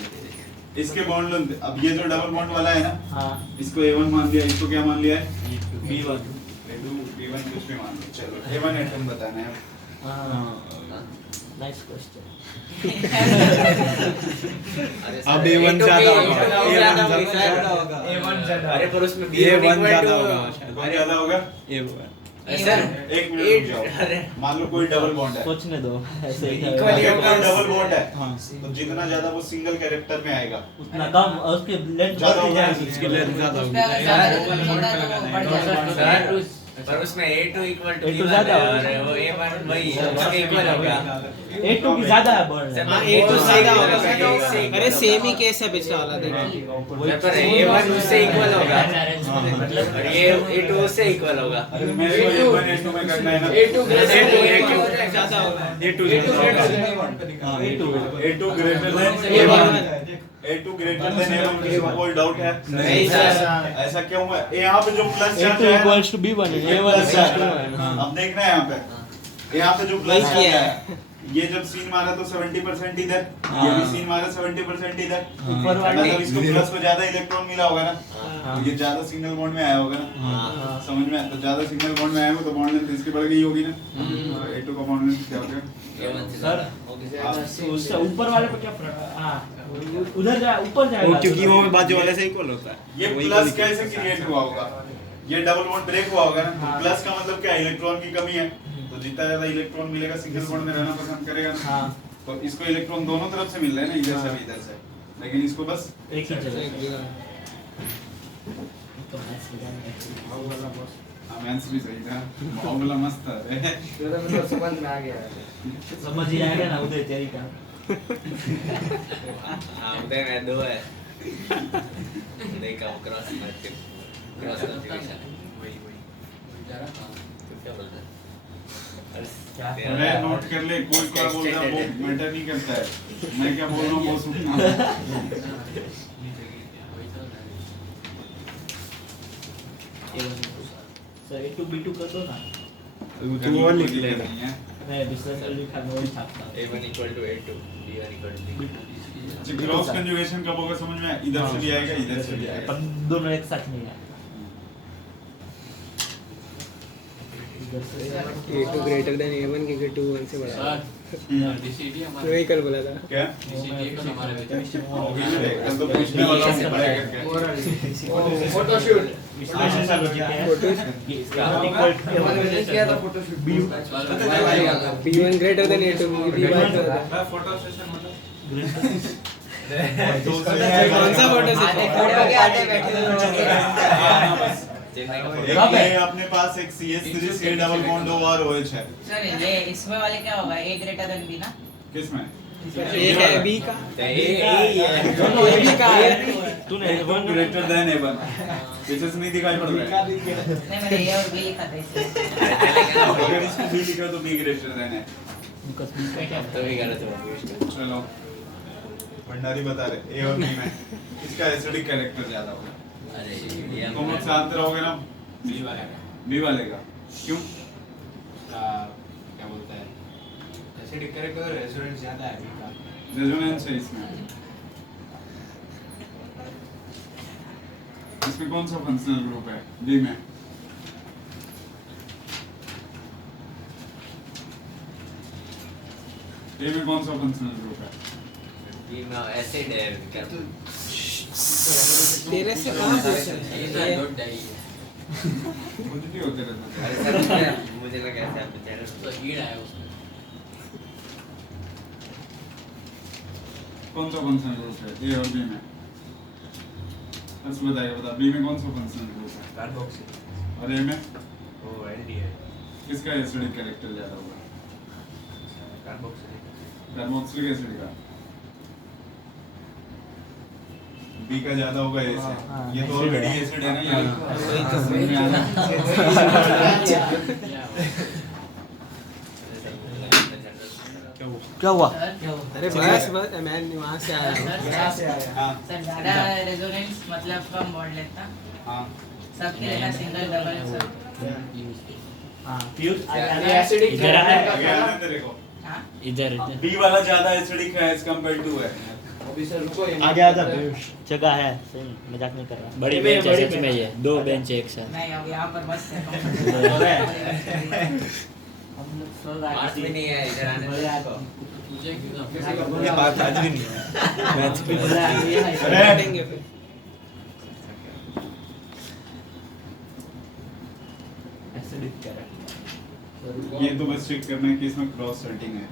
इसके बॉन्ड लेंथ, अब ये जो डबल बॉन्ड वाला है ना, हाँ इसको A1 मान लिया, इसको क्या मान लिया है? B1। B1 कुछ भी मान लो, चलो A1 एटम बताना है। हाँ नाइस क्वेश्चन। अरे सर, अब A1 ज्यादा होगा। A1 ज्यादा। अरे पर उसमें A1 B1 ज्यादा equal होगा, to- कौन ज्यादा होगा? सर एक मिनट रुक जाओ। अरे मान लो कोई डबल बॉन्ड है, सोचने दो, ऐसे ही Equal ही है। होगा। कोई डबल बॉन्ड है, तो जितना ज्यादा वो सिंगल कैरेक्टर में आएगा, उतना कम और उसकी लेंथ ज्यादा बढ़ती होगा। जाएगी। उसकी लेंथ ज्यादा उसमें अगर ज्यादा रेजोनेंस होता है तो वो बढ़ जाता है। सर पर उसमें A2 equal to A2 B1 ज्यादा है होगा। और वो A1 वही है, उसके इक्वल होगा। A2 की ज्यादा है बॉन्ड। सर, हाँ, वो A2 उससे ज्यादा equal होगा। होगा। अरे सेम ही केस है पिछला वाला देख। सर, पर A1 उससे इक्वल होगा और ये A2 उससे इक्वल होगा। अरे मेरे को A1 A2 में करना है ना। A2 A2 ज्यादा होगा। A2 हाँ, A2 greater than A1। A2 greater than A1, किसी को कोई डाउट है? नहीं सर। ऐसा क्यों है? यहाँ पे जो प्लस A2 चार्ज है ना, equals to B1 है, A1 plus equals to charge B1 है। अब देखना है यहाँ पे, यहाँ पे जो प्लस वही चार्ज किया है, ये जब सीन मारा तो 70% इधर, ये भी सीन मारा 70% इधर, ऊपर वाले मतलब इसको प्लस को ज्यादा इलेक्ट्रॉन मिला होगा ना, हाँ। तो ये ज्यादा सिंगल बॉन्ड में आया होगा ना, हाँ। समझ में? तो ज्यादा सिंगल बॉन्ड में आया हो तो बॉन्ड लेंथ इसकी बढ़ गई होगी ना। तो A2 का बॉन्ड लेंथ क्या हो गया? A1 से सर ज्यादा होगा। तो उससे ऊपर वाले पे क्या हाँ उधर जा ऊपर जाएगा। क्योंकि वो बाजू वाले से इक्वल होता है। ये प्लस कैसे क्रिएट हुआ होगा? ये डबल बॉन्ड ब्रेक हुआ होगा ना, तो प्लस का मतलब क्या है? इलेक्ट्रॉन की कमी है, तो जितना ज्यादा इलेक्ट्रॉन मिलेगा सिंगल बॉन्ड में रहना पसंद करेगा ना। हाँ तो इसको इलेक्ट्रॉन दोनों तरफ से मिल रहे हैं ना, इधर से भी इधर से, लेकिन इसको बस एक ही जगह। तो मैथ्स वाला बॉस। मैथ्स भी सही था, मामला मस्त था रे। तेरा मतलब समझ में आ गया। समझ ही आएगा ना उदय तेरी का। हाँ, उदय में 2 है। उदय का क्रॉस मल्टीप्लिकेशन है। तो क्या बोलते हैं? क्या अरे नोट कर ले, कोई क्या बोलता है वो मैटर नहीं करता है, मैं क्या बोल रहा हूँ वो सुनना। सर A2 B2 कर दो ना। तू वो लिख ले। मैं डिस्टेंस लिखा मैं वही छापता हूँ। A1 equal to A2, B1 equal to B2। Cross conjugation कब होगा समझ में? इधर से भी आएगा, इधर से भी आएगा। पर दोनों एक साथ नहीं है। A2 greater than A1 क्योंकि 2 1 से बड़ा है। तो वही कल बोला था। क्या कल तो पूछने वाला हूँ बड़ा करके फोटोशूट किया था photoshoot B1 greater than A2 B1 होता फोटो सेशन मतलब है। कौन सा फोटो ये अपने पास एक CH3 C double bond OR OH है सर ये इसमें वाले क्या होगा A ग्रेटर देन B ना किसमें एक है B का दोनों B का है। तूने A1 ग्रेटर देन A1 पीछे से नहीं दिखाई पड़ रहा है नहीं मैंने A और B लिखा था इसमें अगर इसको B लिखा तो B ग्रेटर देन है तो भी गलत हो चलो भंडारी बता रहे A और B में इसका एसिडिक कैरेक्टर ज्यादा होगा अरे तुम लोग शांत रहोगे ना B वाले का क्यों क्या बोलता है एसिडिक कैरेक्टर रेजोनेंस ज्यादा है B का रेजोनेंस है इसमें कौन सा फंक्शनल ग्रुप है B में A में कौन सा फंक्शनल ग्रुप है B में एसिड है तेरे से कहाँ पूछ रहे हैं? कुछ भी होते रहता है अरे सर मुझे लगा ऐसे आप बेचारे तो हीट आया उसमें कौन सा फंक्शनल ग्रुप है A और B में बस बताइए बता B में कौन सा फंक्शनल ग्रुप है कार्बोक्सिल और A में वो एल्डी है किसका एसिडिक कैरेक्टर ज्यादा होगा कार्बोक्सिल कार्बोक्सिलिक एसिड का B का ज्यादा होगा A से ये तो ऑलरेडी एसिड है ना यार वही तो समझ में आ रहा क्या हुआ अरे बस मैं वहाँ से आया हूँ। हाँ सर ज्यादा रेजोनेंस मतलब कम बॉन्ड लेता हाँ सबके लेना सिंगल डबल सब हाँ प्यूर एसिडिक इधर आना आगे आने दे देखो हाँ इधर B वाला ज्यादा एसिडिक है एज कंपेयर टू है अभी सर रुको ये आगे आ जा पीयूष जगह है सही मजाक नहीं कर रहा बड़ी बेंच है सच में ये दो बेंच है एक साथ नहीं अब यहाँ पर बस हम लोग सो पास में नहीं है इधर आने को ये बात आज भी नहीं है मैथ पे बैठेंगे फिर एसिडिक कैरेक्टर ये तो बस चेक करना है कि इसमें क्रॉस सेटिंग है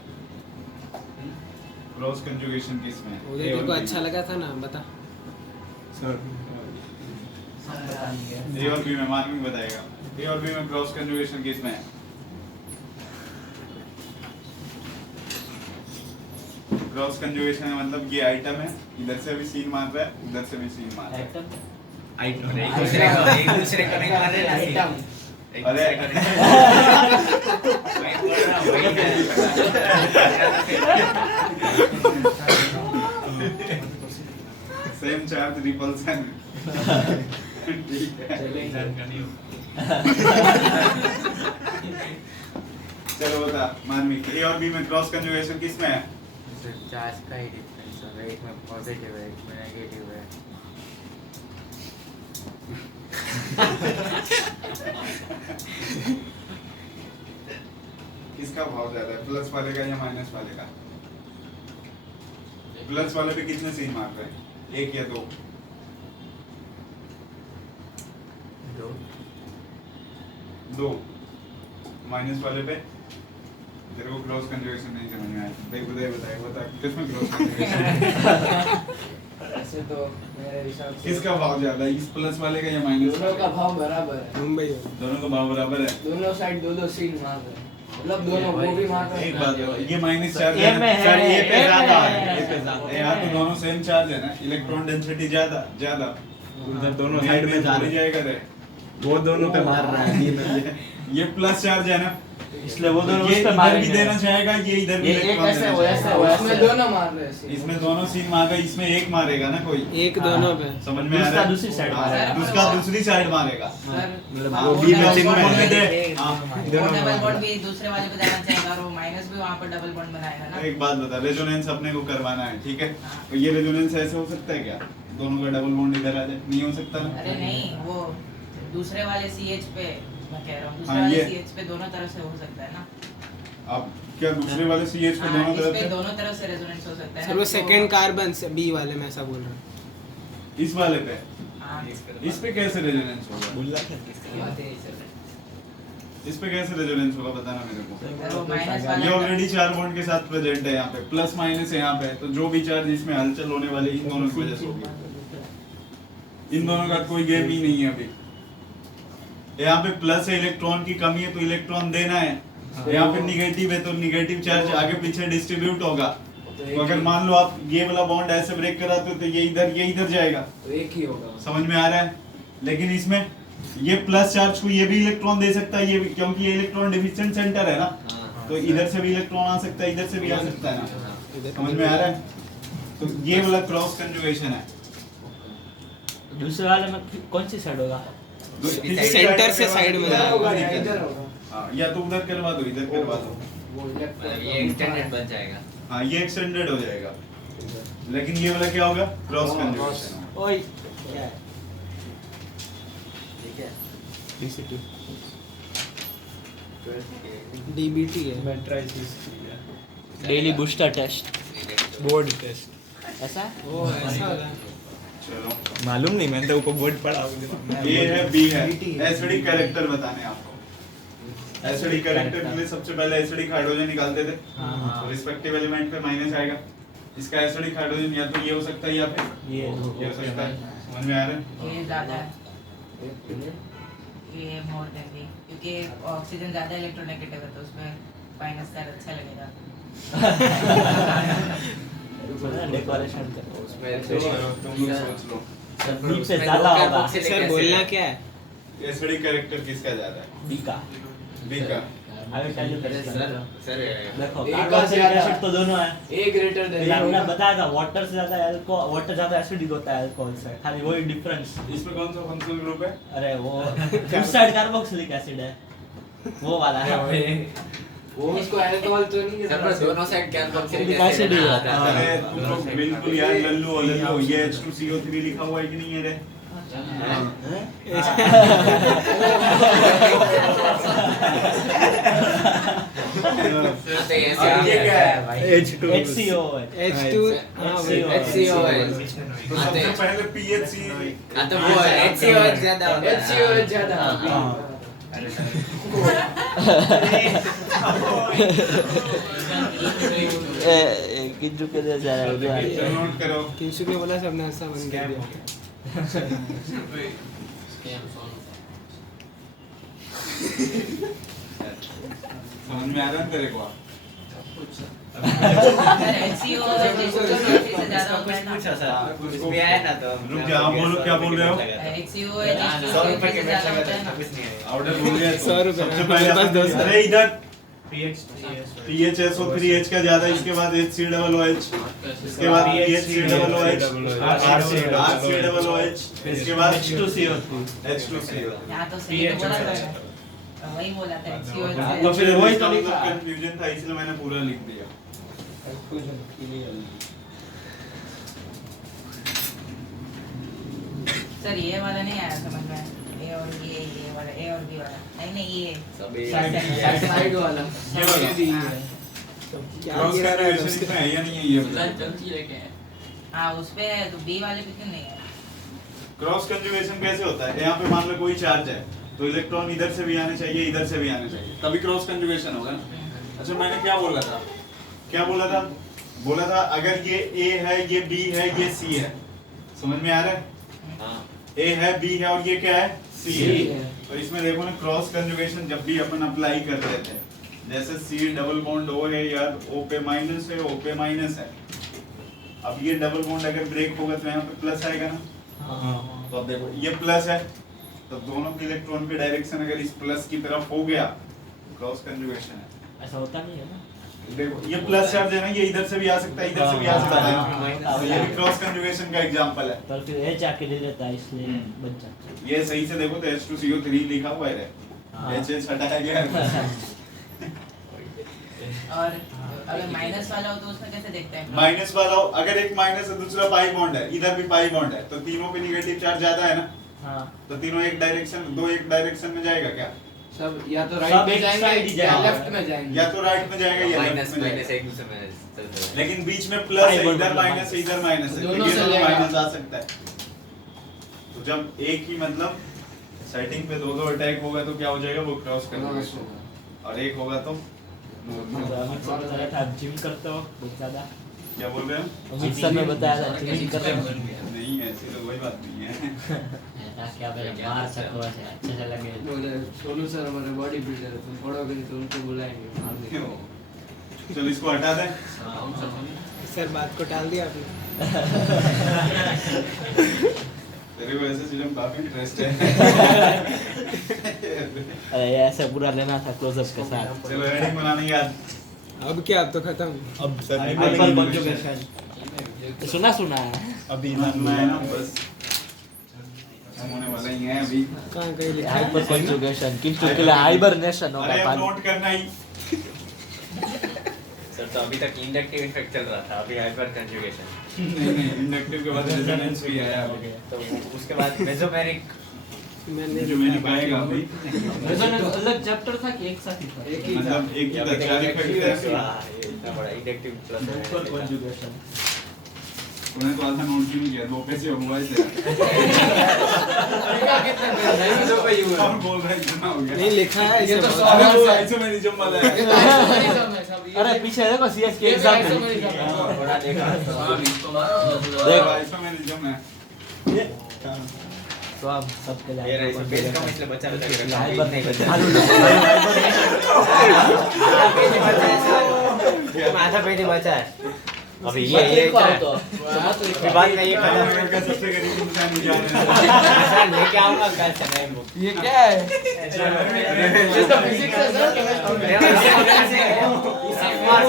क्रॉस कंजुगेशन किसमें है उधर तेरे को अच्छा लगा था ना बता सर A और B में मार्किंग बताएगा A और B में क्रॉस कंजुगेशन किसमें है क्रॉस कंजुगेशन है मतलब ये आइटम है इधर से भी सीन मार रहा है उधर से भी सीन मार रहा है आइटम एक दूसरे को नहीं मार रहे ना आइटम अरे मैं बोल रहा हूँ वही सेम चार्ज रिपल्सन ठीक है चलो बता मार्मिक A और B में क्रॉस कंजुगेशन किसमें है चार्ज का ही डिफरेंस है एक में पॉजिटिव है एक में नेगेटिव है किसका भाव ज्यादा है प्लस वाले का या माइनस वाले का प्लस वाले पे कितने सीन मार रहे हैं एक या दो दो माइनस वाले पे तेरे को क्रॉस कंजुगेशन नहीं समझ में आया देख बताइए बता किसमें क्रॉस कंजुगेशन ऐसे तो मेरे हिसाब से किसका भाव ज्यादा है इस प्लस वाले का या माइनस दोनों वाले का का भाव बराबर है मुंबई दोनों का भाव बराबर है दोनों साइड दो सीन मार रहे हैं मतलब दोनों वो भी मार रहे एक हैं बात है ये माइनस चार्ज A में है, सर ये पे A ज्यादा में है है। ये पे ज्यादा है यहाँ तो दोनों सेम चार्ज है ना इलेक्ट्रॉन डेंसिटी ज्यादा ज्यादा उधर दोनों साइड में जा थोड़ी रहे हैं जाएगा रे वो दोनों पे मार रहा है B में ये प्लस चार्ज है ना इसलिए वो दोनों ये उस पे इधर भी मारेंगे देना चाहेगा ये इधर भी ये एक इलेक्ट्रॉन ऐसे, देना वो चाहेगा। ऐसे, वो ऐसे। इसमें दोनों मार रहे हैं सीन इसमें दोनों सीन मारेगा इसमें एक मारेगा ना कोई एक दोनों पे समझ में आ रहा है दूसरी साइड हाँ, मारेगा। दूसरा दूसरी साइड मारेगा सर मतलब वो वो B में डबल चिन्ह बॉन्ड है। दे हाँ डबल बॉन्ड भी दूसरे वाले पे जाना चाहेगा और वो माइनस भी वहाँ पर डबल बॉन्ड बनाएगा ना एक बात बता रेजोनेंस अपने को करवाना है ठीक है हाँ। तो ये रेजोनेंस ऐसे हो सकता है क्या दोनों का डबल बॉन्ड इधर आ जाए नहीं हो सकता ना अरे नहीं वो दूसरे वाले CH पे मैं कह रहा हूँ हाँ, दूसरे वाले ये। CH पे दोनों तरफ से हो सकता है ना। अब क्या दूसरे वाले CH पे हाँ, दोनों इस तरफ पे से दोनों तरफ से रेजोनेंस हो सकता है सर वो सेकंड कार्बन से बी वाले में ऐसा बोल रहा हूँ। इस वाले पे हाँ, इस पे कैसे रेजोनेंस होगा? इस पे कैसे रेजोनेंस होगा बताना मेरे को। सर वो माइनस ये वाला ऑलरेडी 4 बॉन्ड के साथ प्रेजेंट है यहाँ पे, प्लस माइनस है यहाँ पे, तो जो भी चार्ज इसमें हलचल होने वाले इन दोनों की वजह से होगी। इन दोनों का कोई गेम ही नहीं है अभी। यहाँ पे प्लस है, इलेक्ट्रॉन की कमी है तो इलेक्ट्रॉन देना है, यहाँ पे निगेटिव है तो निगेटिव चार्ज आगे पीछे डिस्ट्रीब्यूट होगा। तो अगर मान लो आप ये वाला बॉन्ड ऐसे ब्रेक कराते हो तो ये इधर जाएगा, तो एक ही होगा। समझ में आ रहा है। लेकिन इसमें ये प्लस चार्ज को ये भी इलेक्ट्रॉन दे सकता है, ये भी, क्योंकि ये इलेक्ट्रॉन डिफिशिएंट सेंटर है ना, तो इधर से भी इलेक्ट्रॉन आ सकता है, इधर से भी आ सकता है ना, समझ में आ रहा है। तो ये वाला क्रॉस कंजुगेशन है। दूसरे वाले में कौन सी साइड होगा? सेंटर से साइड में इधर होगा या जाएगा। इधर होगा। हाँ, या तो उधर करवा दो, इधर करवा दो। वो इलेक्ट्रॉन ये एक्सटेंडेड बन जाएगा। हाँ, ये एक्सटेंडेड हो जाएगा, लेकिन ये वाला क्या होगा? Cross conjugation. ओए क्या है? ठीक है। डीबीटी है। Daily booster test, board test ऐसा? ओ ऐसा होगा। चलो, मालूम नहीं, मैंने तो ऊपर बोर्ड पढ़ा ए है, बी है, एसिडिक कैरेक्टर बताने हैं आपको। एसिडिक कैरेक्टर के लिए सबसे पहले एसिडिक हाइड्रोजन निकालते थे, तो रिस्पेक्टिव एलिमेंट पे माइनस आएगा। इसका एसिडिक हाइड्रोजन या तो ये हो सकता है या फिर ये ये हो सकता है। समझ में आ रहा है? ये ज्यादा है, ये मोर देन बी, क्योंकि ऑक्सीजन ज्यादा इलेक्ट्रोनेगेटिव है तो उसमें माइनस का अच्छा लगेगा। डेकोरेशन कर उसमें तुम लोग सोच लो, बी से ज्यादा होगा। सर बोलना क्या है? एसिडिक कैरेक्टर किसका ज्यादा है? बी का बी का। I will tell you sir देखो एक कार्बन का से ज्यादा- एसिड तो दोनों है। ए ग्रेटर ये देन हमने बताया था वाटर से ज्यादा अल्कोहल, वाटर ज्यादा एसिडिक होता है अल्कोहल से, खाली वही डिफरेंस। इसमें कौन सा फंक्शनल ग्रुप है? अरे वो उस साइड कार्बोक्सिलिक एसिड है, वो वाला है। वो उसको अल्कोहल तो नहीं है। सर बस दोनों साइड कार्बोक्सिलिक एसिड ही होता है। अरे तुम लोग बिल्कुल यार लल्लू हो लल्लू, ये H2CO3 लिखा हुआ है कि नहीं है रे? अब ये क्या है? H2 HCO है। H2 हाँ वही। HCO है। तो सबसे पहले PHC हाँ तो वो है HCO ज्यादा होता है। HCO ज्यादा। हाँ। किंजू के जैसा है नोट करो। किंशु ने बोला सबने ऐसा बन गया। समझ में आ रहा है तेरे को? HCO से ज्यादा होता है ना। पूछो सर, कुछ भी आया ना तो रुक जा, आप बोलो क्या बोल रहे हो? HCO ₹100 से के ज्यादा बैठ होता है लगा ना। कुछ नहीं है। ऑर्डर बोल गया 100 रुपए। सबसे मेरे पास पहले 200। अरे इधर PHCO PHSO3H का ज्यादा, इसके बाद HCOOH, इसके बाद PHCOOH, RCOOH, इसके बाद H2CO3। H2CO। यहाँ तो सही तो बोला था, वही बोला था HCO तो से। फिर वही वही तो लिखा। कंफ्यूजन था, इसलिए मैंने पूरा लिख दिया। सर ये वाला नहीं आया समझ में, ए और ये वाला, ए और बी वाला नहीं नहीं ये सब ये साइड वाला। ये वाला। भी है। क्या क्रॉस गिरा रहा है कंजुगेशन उसके? इसमें है या नहीं है ये बताओ। हाँ उस पे है तो बी वाले पे क्यों नहीं है? क्रॉस कंजुगेशन कैसे होता है? यहाँ पे मान लो कोई चार्ज है तो इलेक्ट्रॉन इधर से भी आने चाहिए, इधर से भी आने चाहिए, तभी क्रॉस कंजुगेशन होगा ना। अच्छा, मैंने क्या बोला था? क्या बोला था? बोला था अगर ये A है, ये B है, ये C है, समझ में आ रहा है? A है, B है और ये क्या है? C है। तो इसमें देखो ना, क्रॉस कंजुगेशन जब भी अपन अप्लाई कर रहे थे, जैसे C डबल बॉन्ड O है यार, O पे माइनस है, O पे माइनस है। अब ये डबल बॉन्ड अगर ब्रेक होगा तो यहाँ पे प्लस आएगा ना। तो अब देखो ये प्लस है, तो दोनों के इलेक्ट्रॉन की डायरेक्शन अगर इस प्लस की तरफ हो गया, क्रॉस कंजुगेशन है। ऐसा होता नहीं है ना। देखो ये प्लस चार्ज है ना, ये इधर से भी आ सकता है, इधर से भी आ सकता है, तो ये भी क्रॉस कंजुगेशन का एग्जांपल है। पर फिर H आके ले लेता है, इसलिए बच जाता है। ये सही से देखो तो H2CO3 लिखा हुआ है, हाँ। HH हटाया गया है। और अगर माइनस वाला हो तो उसमें कैसे देखते हैं? माइनस वाला हो, अगर एक माइनस है दूसरा पाई बॉन्ड है, इधर भी पाई बॉन्ड है, तो तीनों पे निगेटिव चार्ज ज्यादा है ना, हाँ तो तीनों एक डायरेक्शन, दो एक डायरेक्शन में जाएगा क्या? सब या तो सब राइट में एक side जाएंगे ही या जाएंगे। लेफ्ट में जाएंगे। या तो राइट में जाएगा या माइनस लेफ्ट में माइनस जाएगा। एक दूसरे में चलते हैं। लेकिन बीच में प्लस है, Pi इधर बराबर माइनस है, इधर माइनस है, तो दोनों ये से दोनों लेगा। माइनस आ सकता है। तो जब एक ही मतलब सेटिंग पे दो अटैक होगा तो क्या हो जाएगा, वो क्रॉस कर क्रॉस देगा। होगा। और एक होगा तो अमित सर बताया था आप जिम करते हो बहुत ज्यादा। क्या बोल रहे हैं? अमित सर ने बताया था जिम कर रहे हो। नहीं ऐसी तो कोई बात नहीं है। ऐसा क्या पहले बाहर सको से अच्छे से लगे। बोले सोनू सर हमारे बॉडी बिल्डर है, तुम पढ़ोगे नहीं तो उनको बुलाएंगे मार देंगे। चलो इसको हटा दें। सर बात को टाल दिया आपने। तेरे को ऐसे चीजों में काफी इंटरेस्ट है। अरे ऐसे पूरा लेना था क्लोजअप के साथ। चलो हेडिंग बनाने याद। अब क्या, अब तो खत्म। अब सर ने हाइपर बोला कंजुगेशन सुना अभी इतना है ना बस। हम होने वाला ही है अभी। कहाँ कहीं लिखा है? हाइपर कंजुगेशन किंतु के लिए हाइबरनेशन होगा अरे अब पानी। नोट करना ही। सर तो अभी तक इंडक्टिव इफेक्ट चल रहा था, अभी हाइपर कंजुगेशन। नहीं इंडक्टिव के बाद रेजोनेंस भी आया अभी। तो उसके बाद मेसोमेरिक मैंने जो मैंने पाएगा अभी रेजोनेंस अलग चैप्टर था कि एक साथ ही था? एक ही मतलब एक ही अभी तक बच्चा इंडक्टिव दिखाई दे इतना बड़ा इंडक्टिव हाइपर प्लस कंजुगेशन तूने तो आधा नोट क्यों नहीं किया? दो पैसे हुआ है तेरा। और बोल रहा है इतना हो गया। नहीं लिखा है ये तो इसे। सौ- अबे वो आइसोमेरिज्म वाला है। अरे पीछे देखो सीएस के एग्जाम में बड़ा देखा देख आइसोमेरिज्म है। तो आप सबके लिए ये रहा पेज कम इसलिए बचा बचा के रखा हाइपर नहीं नहीं बचा आधा पेज बचा है अभी ये फिर बाद में ये खत्म भारत का सबसे गरीब इंसान ही जान है। लेके आऊंगा कल से नए बुक ये क्या है?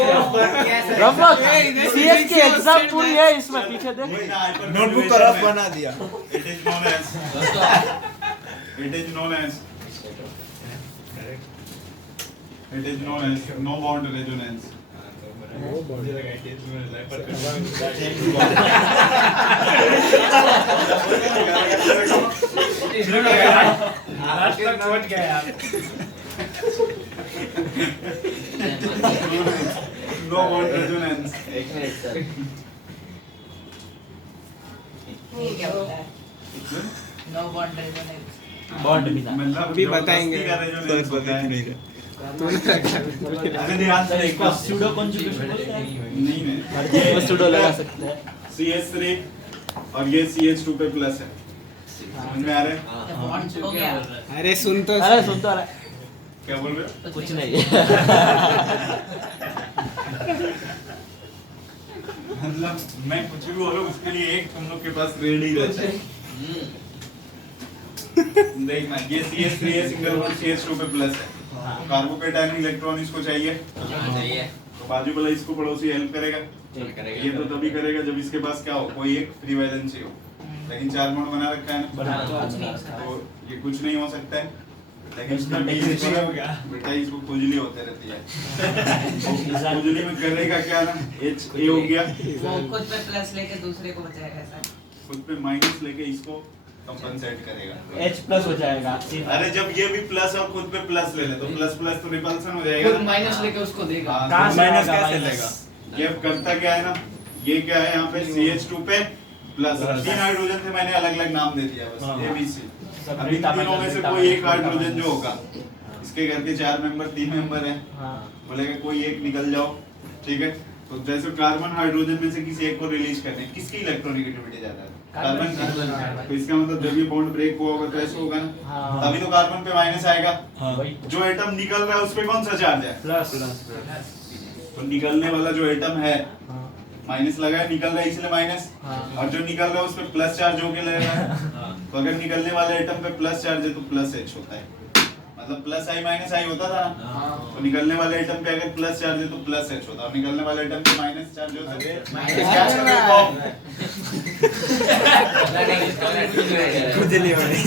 रमक सीएस के एग्जाम पूरी है इसमें पीछे देख वही ना, hyper नोटबुक का रफ बना दिया। It is known as. It is known as. It is known as no bond resonance. No bond resonance. ये क्या होता है? No bond resonance. बॉन्ड बिना मतलब अभी बताएंगे। जबरदस्ती का resonance होता है। नहीं अरे ध्यान से देखो। सूडो कंजुगेशन बोलते हैं नहीं नहीं हर जगह सूडो लगा सकते हैं CH3 और ये CH2 पे प्लस है। समझ में आ रहा है? तो बॉन्ड हो गया। अरे सुन तो। अरे सुन तो रहा क्या बोल रहे हो? कुछ नहीं मतलब मैं कुछ भी बोलूं उसके लिए एक तुम लोग के पास रेडी रहता है। देखना ये CH3 है सिंगल बॉन्ड CH2 पे प्लस है। कार्बोकेटायन इलेक्ट्रॉन इसको चाहिए चाहिए तो बाजू वाला इसको पड़ोसी हेल्प करेगा। ये तो तभी करेगा जब इसके पास क्या हो, कोई एक फ्री वैलेंसी हो। लेकिन चार बॉन्ड बना रखा है ना, कुछ नहीं हो सकता। तो ये कुछ नहीं हो सकता है। लेकिन इसमें इसमें डेफिनेशन इसको- हो गया। बेटा इसको खुजली होते रहती है। खुजली में करेगा क्या ना, H A हो गया, वो खुद पे प्लस लेके दूसरे को बचाएगा ऐसा। खुद पे माइनस लेके इसको कंपनसेट करेगा। H प्लस हो जाएगा अरे जब ये भी प्लस और खुद पे प्लस ले ले तो प्लस प्लस तो रिपल्सन हो खुद जाएगा। माइनस लेके उसको देगा। हाँ, कहाँ तो से माइनस आएगा कैसे माइनस? लेगा? ये करता क्या है ना, ये क्या है यहाँ पे CH2 पे प्लस। तीन हाइड्रोजन थे, मैंने अलग अलग नाम दे दिया बस, हाँ। ABC। सब अब इन बीटा तीनों में से बीटा कोई एक बीटा हाइड्रोजन बीटा जो होगा, इसके घर के 4 मेंबर 3 मेंबर हैं, हाँ बोलेगा कोई एक निकल जाओ, ठीक है। तो जैसे कार्बन हाइड्रोजन में से किसी एक को रिलीज करने, किसकी इलेक्ट्रोनेगेटिविटी ज्यादा है? कार्बन की। तो इसका मतलब जब ये बॉन्ड ब्रेक हुआ होगा तो ऐसे होगा ना, हाँ। तभी तो कार्बन पे माइनस आएगा। वही जो एटम निकल रहा है उस पे कौन सा चार्ज है? प्लस तो निकलने वाला जो एटम है हाँ माइनस लगा है, निकल रहा है इसलिए माइनस, हाँ। और जो निकल रहा है उस पे प्लस चार्ज होके लग रहा है। तो अगर निकलने वाले एटम पे प्लस चार्ज है तो प्लस H होता है, मतलब प्लस आई माइनस आई होता था ना। तो निकलने वाले एटम पे अगर प्लस चार्ज है तो प्लस H होता है, और निकलने वाले एटम पे माइनस चार्ज होता है तो क्या करेगा? खुजली होनी।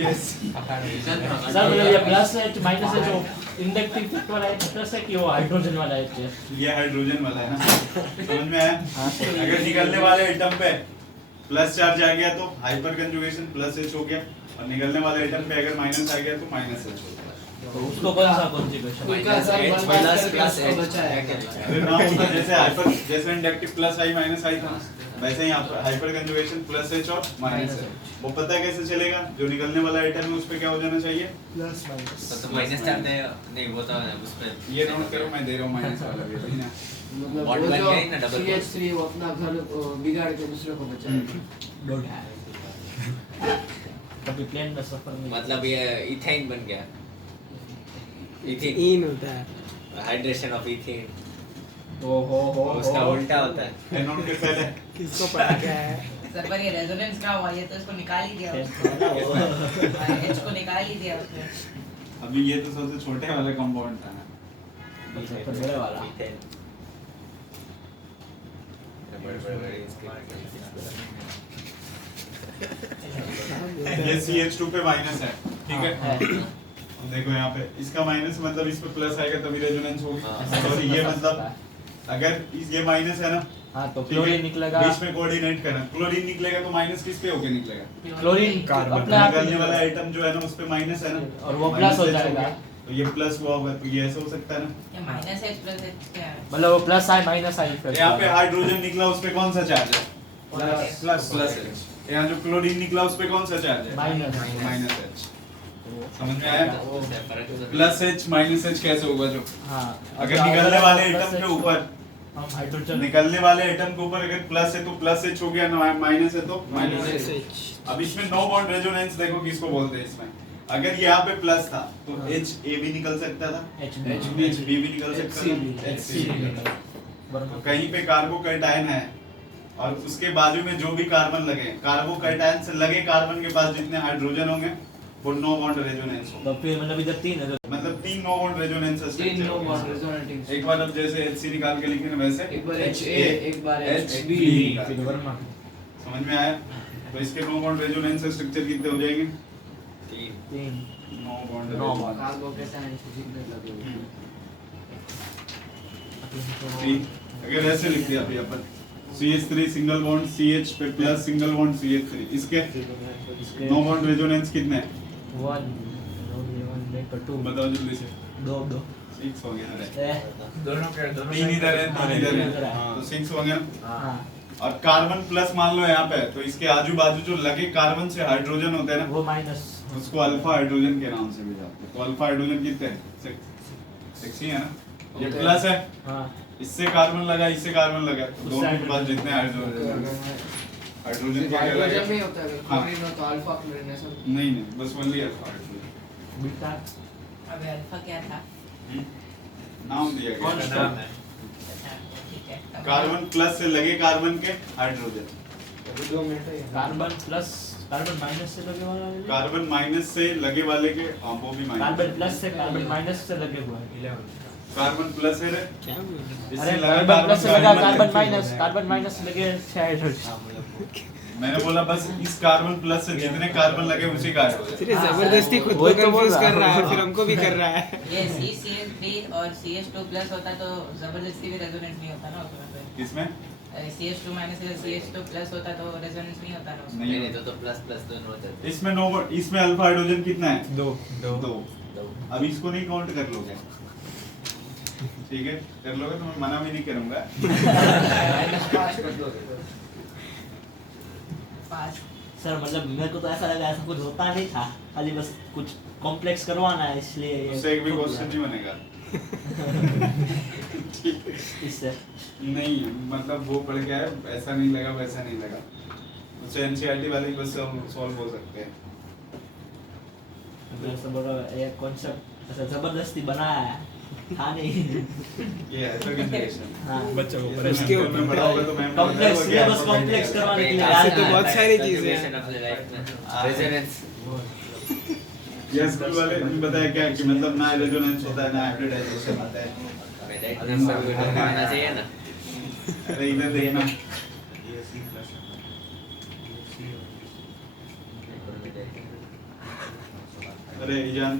यस सर मतलब ये plus H minus H inductive effect वाला H प्लस है कि वो हाइड्रोजन वाला H है? ये हाइड्रोजन वाला है ना, समझ में आया? अगर निकलने वाले एटम पे प्लस चार्ज आ गया तो हाइपर कंजुगेशन प्लस H हो गया, और निकलने वाले एटम पे अगर माइनस आ गया तो माइनस एच होता है। तो उसको कौन सा कॉन्फ़िगरेशन? उनका सर H बर्बाद plus करके plus उसको H। बचाया अरे नाम होता है जैसे हाइपर, जैसे इंडक्टिव प्लस आई माइनस आई था, वैसे ही यहाँ पर हाइपर कंजुगेशन प्लस एच और माइनस एच। वो पता है कैसे चलेगा? जो निकलने वाला एटम है उस पे क्या हो जाना चाहिए? Plus minus. तो माइनस चाहते हैं नहीं वो तो उस पे ये नोट करो, मैं दे रहा हूँ माइनस वाला भी अभी ना। मतलब Bond वो बन जो गया ही ना, double bond। CH3 वो अपना घर बिगाड़ के दूसरे को बचाया। डोंट कभी प्लेन में सफर में मतलब ये इथेन बन गया, इथेन इन होता है। हाइड्रेशन ऑफ इथेन, ओ हो उसका उल्टा होता है। ये नोट के पहले किसको पता क्या है? सर पर ये रेजोनेंस क्या हुआ? ये तो इसको निकाल ही दिया उसने। एच को निकाल ही दिया उसने। अभी ये तो सबसे छोटे वाला कंपाउंड था ना। सबसे बड़े वाला। इथेन बड़े ये CH2 पे माइनस है, ठीक है? अब देखो यहाँ पे इसका माइनस मतलब इस पे प्लस आएगा तभी रेजोनेंस होगी। और ये मतलब अगर ये माइनस है ना, हाँ तो ठीक है? क्लोरीन निकलेगा। बीच में कोऑर्डिनेट करना, क्लोरीन निकलेगा तो माइनस किस पे होके निकलेगा? Chlorine carbon. अपने आप निकलने वाला एटम जो है ना उस पे माइनस है ना, और वो प्लस हो -H जाएगा। गया। तो ये प्लस हुआ होगा तो ये ऐसा हो सकता है ना। ये माइनस एच प्लस एच क्या है? मतलब वो प्लस आई माइनस आई फिर यहाँ पे हाइड्रोजन निकला उस पे कौन सा चार्ज है? Plus plus H. यहाँ जो क्लोरीन निकला उस पे कौन सा चार्ज है? Minus minus H. समझ में आया? फर्क प्लस एच माइनस एच कैसे होगा? जो हाँ अगर निकलने वाले एटम के ऊपर, हम हाइड्रोजन निकलने वाले एटम के ऊपर अगर प्लस है तो प्लस एच हो गया, माइनस है तो माइनस माइनस एच। एच। अब इसमें नो बॉन्ड रेजोनेंस देखो किसको बोलते हैं इसमें। अगर यहाँ पे प्लस था तो एच ए भी निकल सकता था, एच एच बी भी निकल सकता था, एच सी भी। तो कहीं पे कार्बोकैटायन है और उसके बाजू में जो भी कार्बन लगे, कार्बोकैटायन से लगे कार्बन के पास जितने हाइड्रोजन होंगे वो नो बॉन्ड रेजोनेंस होगा। तो फिर मतलब इधर तीन है मतलब तीन नो बॉन्ड रेजोनेंस तीन नो बॉन्ड रेजोनेटिंग। एक बार अब जैसे HC निकाल के लिखे ना वैसे एक बार HA, एक बार HB। फिर वर्मा समझ में आया? तो इसके नो बॉन्ड रेजोनेंस स्ट्रक्चर कितने हो जाएंगे? तीन no bond no bond. Carbocation से जितने लगे तीन। अगर ऐसे लिख दिया अभी अपन CH3 सिंगल बॉन्ड CH पे प्लस सिंगल बॉन्ड CH3, इसके नो बॉन्ड रेजोनेंस कितने हैं? वन पर टू बताओ जल्दी से। दो 6 हो गया ना। दोनों तीन इधर है, तीन इधर इधर है, है। तो 6 हो गया। हाँ और कार्बन प्लस मान लो यहाँ पे, तो इसके आजू बाजू जो लगे कार्बन से हाइड्रोजन होते हैं ना, वो माइनस उसको अल्फा हाइड्रोजन के नाम से भी जाते हैं। तो अल्फा हाइड्रोजन कितने हैं? 6 ही है ना। ये प्लस है, हाँ इससे कार्बन लगा, इससे कार्बन लगा, तो उससे दोनों के पास जितने हाइड्रोजन हाइड्रोजन क्या हाइड्रोजन लगा? में होता है हाँ। क्लोरीन हो तो अल्फा क्लोरीन ऐसा। नहीं नहीं, बस ओनली अल्फा हाइड्रोजन। बीटा अब अल्फा क्या था? नाम दिया कौन गया सा? अच्छा ठीक है। अब कार्बन प्लस से लगे कार्बन के हाइड्रोजन, अभी 2 मिनट है। कार्बन प्लस कार्बन माइनस से लगे वाला है। कार्बन माइनस से लगे वाले के, हाँ वो भी माइनस, कार्बन प्लस से कार्बन माइनस से लगे हुआ है। कार्बन प्लस है रे, क्या बोल रहे हैं? इससे अरे लगा कार्बन प्लस से लगा कार्बन माइनस। माइनस लगे हाइड्रोजन। मैंने बोला बस इस कार्बन प्लस से जितने कार्बन लगे उसी का हाइड्रोजन। फिर ये जबरदस्ती खुद को वही तो बोल कंफ्यूज रहा कर हूँ। रहा है, फिर हमको भी कर रहा है। ये CH3 और CH2 प्लस होता तो जबरदस्ती भी रेजोनेंस नहीं होता ना उसमें। किसमें? CH2 माइनस या CH2 प्लस होता तो रेजोनेंस नहीं होता ना उसमें। नहीं नहीं तो प्लस प्लस दोनों हो जाते। इसमें नो, इसमें अल्फा हाइड्रोजन कितना है? 2 दो। अब इसको नहीं काउंट कर लोगे? ठीक है, कर लोगे तो मैं मना भी नहीं करूंगा। -5 कर दोगे। 5 सर मतलब मेरे को तो ऐसा लगा ऐसा कुछ होता नहीं था, खाली बस कुछ कॉम्प्लेक्स करवाना है इसलिए ये उससे एक भी क्वेश्चन नहीं बनेगा। इससे नहीं मतलब वो पढ़ के आए, ऐसा नहीं लगा वैसा नहीं लगा, उससे NCERT वाले बस सॉल्व हो सकते हैं। ऐसा बोलो ये कॉन्सेप्ट ऐसा जबरदस्ती बनाया है था नहीं। ये ऐसा कंफ्यूजन हाँ बच्चों को ये इसके में पढ़ा होगा तो मैम कॉम्प्लेक्स सिलेबस कॉम्प्लेक्स करवाने के लिए ऐसे तो आया बहुत है। सारी चीजें हैं। अपने लाइफ में रेजोनेंस ये स्कूल वाले ने बताया क्या कि मतलब ना रेजोनेंस होता है ना हाइब्रिडाइजेशन होता है। नंबर भी आना चाहिए ना। अरे इधर देखना, अरे ईजान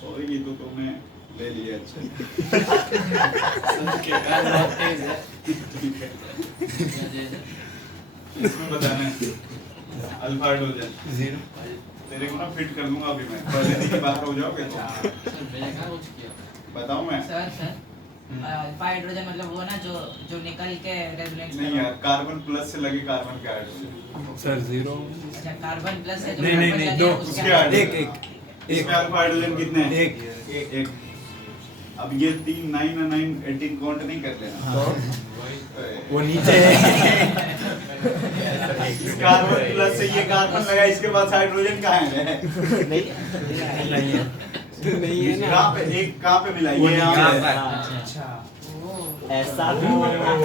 सॉरी ये तो तुमने ले लिया। अच्छा सबके कान बहुत तेज है। इसमें बताना है अल्फा हाइड्रोजन 0 तेरे को ना फिट कर दूंगा अभी मैं पहले दिन की बात हो जाओगे तो सर मैंने कहाँ कुछ किया बताऊं मैं सर अल्फा हाइड्रोजन मतलब वो ना जो निकल के रेजोनेंस नहीं यार कार्बन प्लस से लगे कार्बन के हाइड्रोजन सर 0 अच्छा कार्बन प्लस है जो नहीं, नहीं, कार्बन नहीं, लगे दो, उसके उसके हाइड्रोजन- एक एक इसमें अल्फा हाइड्रोजन कितने हैं एक एक अब ये 3 9 और 9 18 काउंट नहीं कर लेना वो नीचे है कार्बन प्लस से ये कार्बन लगा इसके बाद हाइड्रोजन कहाँ है नहीं नहीं है ना कहाँ पे एक कहाँ पे मिला ये यहाँ पे है। अच्छा ओह, ऐसा भी होता है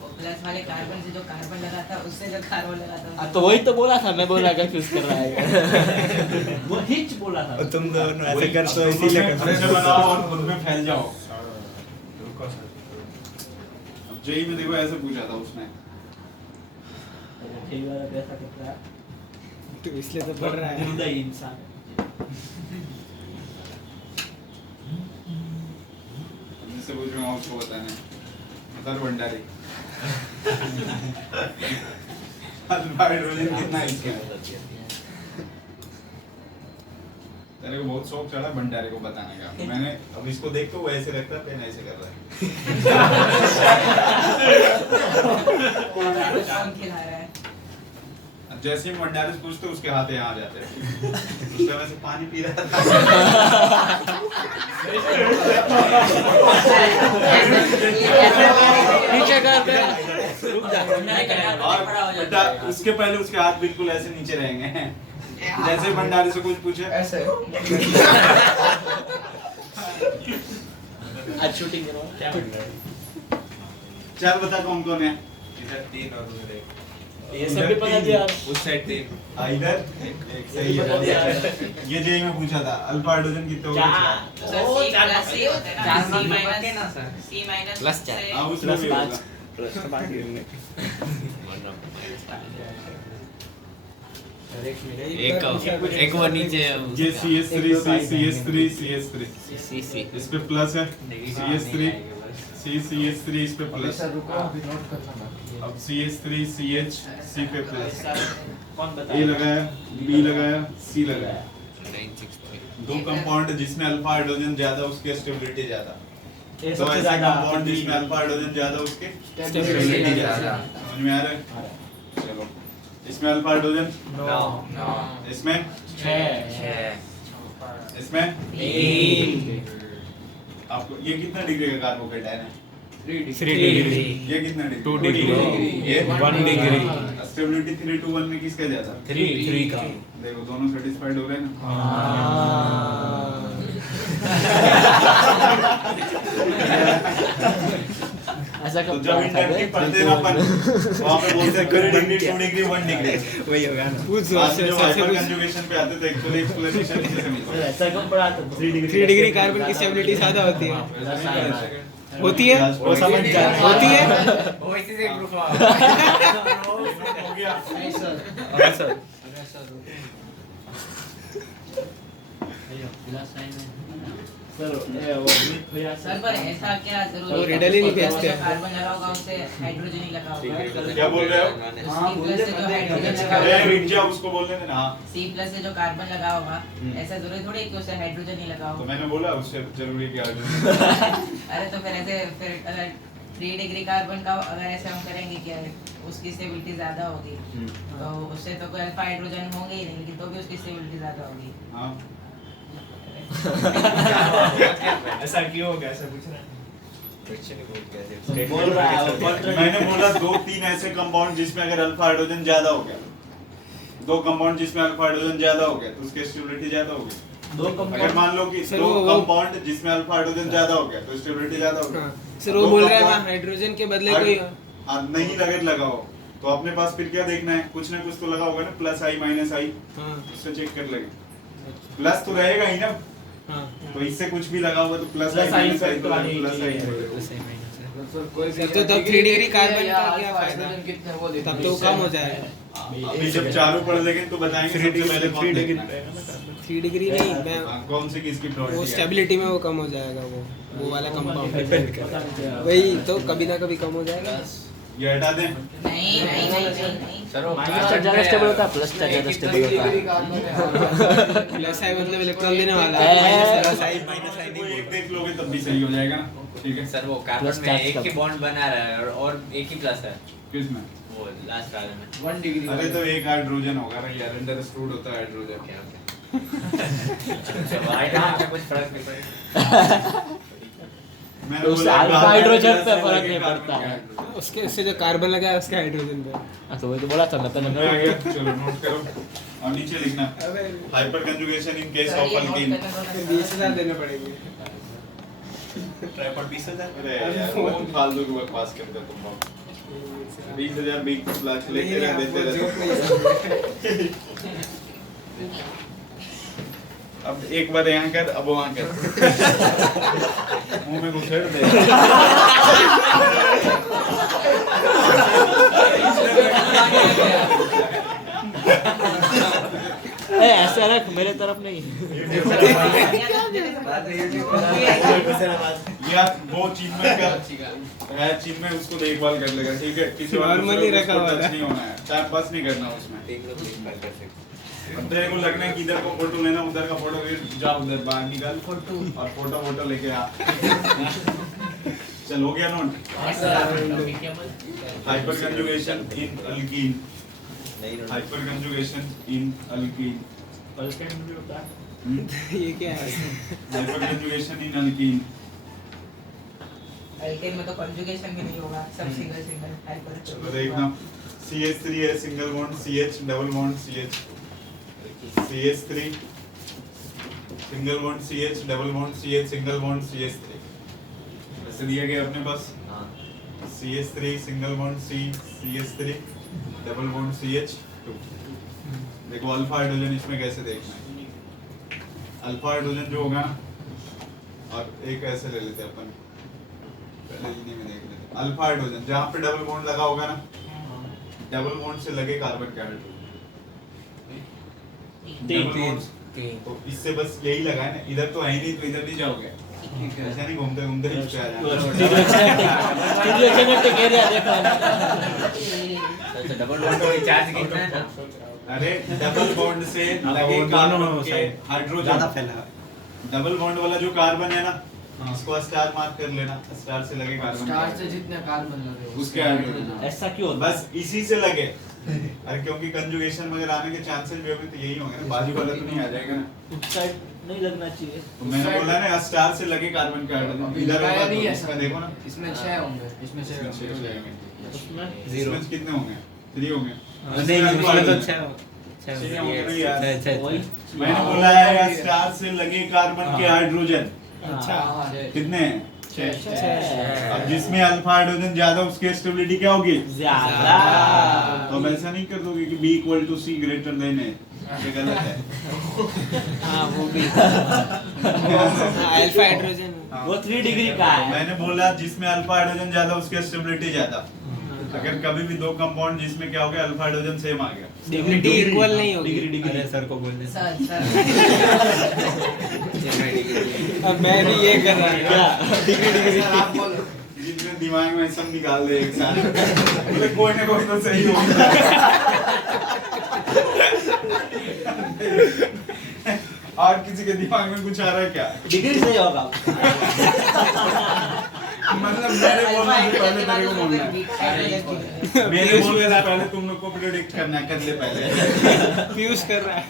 वो प्लस वाले कार्बन से जो कार्बन लगा था उससे जो कार्बन लगा था तो वही तो बोला था मैं बोला कंफ्यूज कर रहा है वो हिच बोला था और तुम दोनों ऐसे कर तो इसीलिए अच्छे बनाओ और खुद में फैल जाओ अब जेई में देखो ऐसे पूछा था उसने ठीक वाला पैसा कितना है तो इसलिए तो पढ़ रहा है हृदय इंसान जिससे पूछूंगा उसको बताना है सर भंडारी अल्फा हाइड्रोजन कितना है इसका तेरे को बहुत शौक चढ़ा भंडारे को बताने का मैंने अब इसको देख के वो ऐसे रखता है पेन ऐसे कर रहा है कौन खिला रहा है अब जैसे ही भंडारे से पूछते उसके हाथ यहाँ आ जाते हैं उसके वैसे पानी पी रहा था नीचे कर और बेटा उसके पहले उसके हाथ बिल्कुल ऐसे नीचे रहेंगे जैसे भंडारे से कुछ पूछे ऐसे आज शूटिंग करो क्या चल बता कौन कौन है इधर 3 और उधर 1 ये सब भी पता दिया उस साइड 3 इधर एक सही है ये जेई में पूछा था अल्फा हाइड्रोजन कितने हो गए तो सर सी प्लस सी होता है ना सी माइनस सी माइनस प्लस चार। हाँ उसमें भी होगा एक वो नीचे ये CS3 CS3 CS3 सीसी इस पे प्लस है CS3 CS3 इस पे प्लस सर रुको अभी नोट करना बाकी है अब CS3 CH C पे प्लस कौन A बताया लगाया B लगाया C लगाया 963 दो कंपाउंड जिसमें अल्फा हाइड्रोजन ज्यादा उसकी स्टेबिलिटी ज्यादा ये तो सबसे ऐसे ज्यादा कंपाउंड जिसमें अल्फा हाइड्रोजन ज्यादा उसके Stability स्टेबिलिटी ज्यादा। ज्यादा समझ में आ रहा है चलो इसमें अल्फा हाइड्रोजन नो इसमें 6 इसमें 3 आपको ये कितना डिग्री का कार्बोकेटायन है 3 डिग्री ये कितना डिग्री 2 डिग्री ये 1 डिग्री स्टेबिलिटी 3 to 1 में किसका ज्यादा 3 का देखो दोनों सेटिस्फाइड हो रहे हैं ना ऐसा तो कब जब इंटरव्यू पढ़ते हैं ना अपन वहां पे बोलते हैं 3 डिग्री 2 डिग्री 1 डिग्री वही होगा ना पूछ जोर आज से जब सबसे हाइपर पूछ कंजुगेशन पे आते थे एक्चुअली एक्सप्लेनेशन नीचे से मिलता है ऐसा कब पढ़ा था 3 डिग्री 3 डिग्री कार्बन की स्टेबिलिटी ज्यादा होती है होती है वो समझ जा होती है वो इसी से प्रूफ हो गया नहीं सर हाँ सर सर वो भैया सर पर ऐसा क्या जरूरी वो है? रिडल ही नहीं उसके भेजते। जो कार्बन लगा होगा उससे हाइड्रोजन ही लगा होगा क्या बोल रहे हो हाँ बोल दे जो हाइड्रोजन लगा अरे होगा रिंजा उसको बोलने देना हाँ सी प्लस से जो कार्बन लगा होगा ऐसा जरूरी थोड़ी है कि उससे हाइड्रोजन ही लगा तो होगा मैंने बोला उससे जरूरी क्या है अरे तो फिर ऐसे फिर अगर 3 डिग्री कार्बन का अगर ऐसे हम करेंगे क्या उसकी स्टेबिलिटी ज्यादा होगी तो उससे तो कोई अल्फा हाइड्रोजन होंगे ही नहीं लेकिन तो भी उसकी स्टेबिलिटी ज्यादा होगी हाँ ऐसा क्यों हो गया ऐसा पूछ रहा है बोल रहा है वो मैंने बोला 2-3 ऐसे कंपाउंड जिसमें अगर अल्फा हाइड्रोजन ज्यादा हो गया 2 कंपाउंड जिसमें अल्फा हाइड्रोजन ज्यादा हो गया तो उसकी स्टेबिलिटी ज्यादा होगी दो अगर कंपाउंड मान लो कि सर, 2 वो- कंपाउंड जिसमें अल्फा हाइड्रोजन ज्यादा हो गया तो स्टेबिलिटी ज्यादा होगी हाँ सर वो बोल रहा है वहाँ हाइड्रोजन के बदले कोई नहीं लगे लगाओ तो अपने पास फिर क्या देखना है कुछ ना कुछ तो लगा होगा ना प्लस आई माइनस आई हाँ उससे चेक कर लेंगे प्लस तो रहेगा ही ना हाँ तो इससे कुछ भी लगा होगा तो plus Plus I I minus I तो आनी ही प्लस आई सर कोई सर, तो तब 3 डिग्री कार्बन का क्या फायदा? हाइड्रोजन कितने वो देखो तब तो कम हो जाएगा अभी जब चारों पढ़ लेंगे तो बताएंगे सबसे पहले कौन देखना है। 3 डिग्री नहीं मैं कौन से किसकी वो प्रोबेबिलिटी है। स्टेबिलिटी में वो कम हो जाएगा वो वाला कंपाउंड वही तो कभी ना कभी कम हो जाएगा। ये हटा दें। नहीं सर वो माइनस कार्बन चार्ज ज्यादा में- स्टेबल होता है, प्लस चार्ज ज्यादा स्टेबल होता है। प्लस आई मतलब इलेक्ट्रॉन देने वाला है। है, माइनस आई कोई एक देख लोगे तब भी सही हो जाएगा ना। ठीक है सर वो कार्बन प्लस में चार्ज एक कब? ही बॉन्ड बना रहा है और एक ही प्लस है किसमें। वो लास्ट वाले में 1 डिग्री अरे तो एक हाइड्रोजन होगा ना यार, अंडरस्टूड होता है हाइड्रोजन। ओके ओके वाइट में कुछ फर्क नहीं पड़ेगा। मैंने तो उससे बोला अल्फा कार्बन हाइड्रोजन जैसे पे फर्क लगे नहीं कार्बन पड़ता के है। हाइड्रोजन। उसके उससे जो कार्बन लगा है उसके हाइड्रोजन पे। तो वही तो बोला था मैं समझ में आ गया। चलो नोट करो और नीचे लिखना hyper conjugation in case of alkyne. 20,000 देने पड़ेंगे। ट्राइपॉड 20,000 अरे यार बहुत फालतू की बकवास करते हो तुम लोग। 20,000 20 लाख लेते रहे देते रहे। अब एक बार यहाँ कर अब वहाँ कर। मुंह में घुसेड़ दे। ए ऐसे रख, मेरे तरफ नहीं। या वो चीज में कर है, चीज में उसको देखभाल कर लेगा। ठीक है किसी और Normally दूसरे को रखा हुआ टच था। नहीं होना है, टाइम पास नहीं करना उसमें। अब तेरे को लगना है कि इधर को फोटो लेना उधर का फोटो जा उधर बाहर निकल और फोटो लेके आ। चल हो गया नोट। हाइपर कंजुगेशन इन अल्कीन। हाइपर कंजुगेशन इन अल्कीन। ये क्या है? हाइपर कंजुगेशन इन अल्कीन। अल्केन में तो कंजुगेशन भी नहीं होगा, सब सिंगल सिंगल हाइपर। चलो देखना CH3 है single bond CH double bond CH CH3 single bond CH double bond CH single bond CH3 ऐसे दिया गया अपने पास। CH3 single bond CH3 double bond CH2। देखो अल्फा हाइड्रोजन इसमें कैसे देखना है। अल्फा हाइड्रोजन जो होगा ना, और एक ऐसे ले लेते हैं अपन, पहले इन्हीं में देख लेते हैं। अल्फा हाइड्रोजन जहाँ पे डबल बॉन्ड लगा होगा ना, डबल बॉन्ड से लगे कार्बन के हाइड्रोजन। डबल बॉन्ड्स तो इससे बस यही लगा है ना, इधर तो है ही नहीं तो इधर नहीं जाओगे। ऐसा नहीं घूमते घूमते इस पे आ जाना। डबल बॉन्ड को चार्ज कितना है ना अरे डबल बॉन्ड से लगे कार्बन के हाइड्रोजन, डबल बॉन्ड वाला जो कार्बन है ना, इसको स्टार मार्क कर लेना। स्टार से लगे कार्बन स्टार से जितने कार्बन लगे उसके हाइड्रोजन ऐसा क्यों होता बस इसी से लगे। अरे क्योंकि कंजुगेशन में अगर आने के चांसेस भी होंगे तो यही होंगे ना, बाजू वाला तो नहीं आ जाएगा ना। उस साइड नहीं लगना चाहिए। तो मैंने बोला ना स्टार से लगे कार्बन का हाइड्रोजन इधर होगा तो इसमें देखो ना, इसमें 6 होंगे, इसमें 6 इसमें छह हो होंगे। जाएंगे। उसमें इसमें कितने होंगे? 3 होंगे। नहीं उसमें तो 6 छह होंगे नहीं यार। वही मैंने बोला है स्टार से लगे कार्बन के हाइड्रोजन अच्छा कितने हैं? 6। अब जिसमें अल्फा हाइड्रोजन ज्यादा उसकी स्टेबिलिटी क्या होगी? ज्यादा। तो अब ऐसा नहीं कर दोगे कि B = C ग्रेटर देन है, ये गलत है। हाँ वो भी अल्फा हाइड्रोजन वो 3 डिग्री का है। मैंने बोला जिसमें अल्फा हाइड्रोजन ज्यादा उसकी स्टेबिलिटी ज्यादा। अगर कभी भी दो कंपाउंड जिसमें क्या हो गया अल्फा हाइड्रोजन सेम आ गया, डिग्री इक्वल नहीं होगी। डिग्री सर को बोलने सर अब मैं भी ये कर रहा हूँ डिग्री आप बोलो। जितने दिमाग में सब निकाल दे एक साथ। बोले कोई ना कोई तो सही होगा। और किसी के दिमाग में कुछ आ रहा है क्या? डिग्री सही होगा। मतलब मेरे बोलने से पहले तेरे को बोलना है। मेरे बोलने से पहले तुम लोग को प्रेडिक्ट करना है, कर ले पहले। फ्यूज कर रहा है।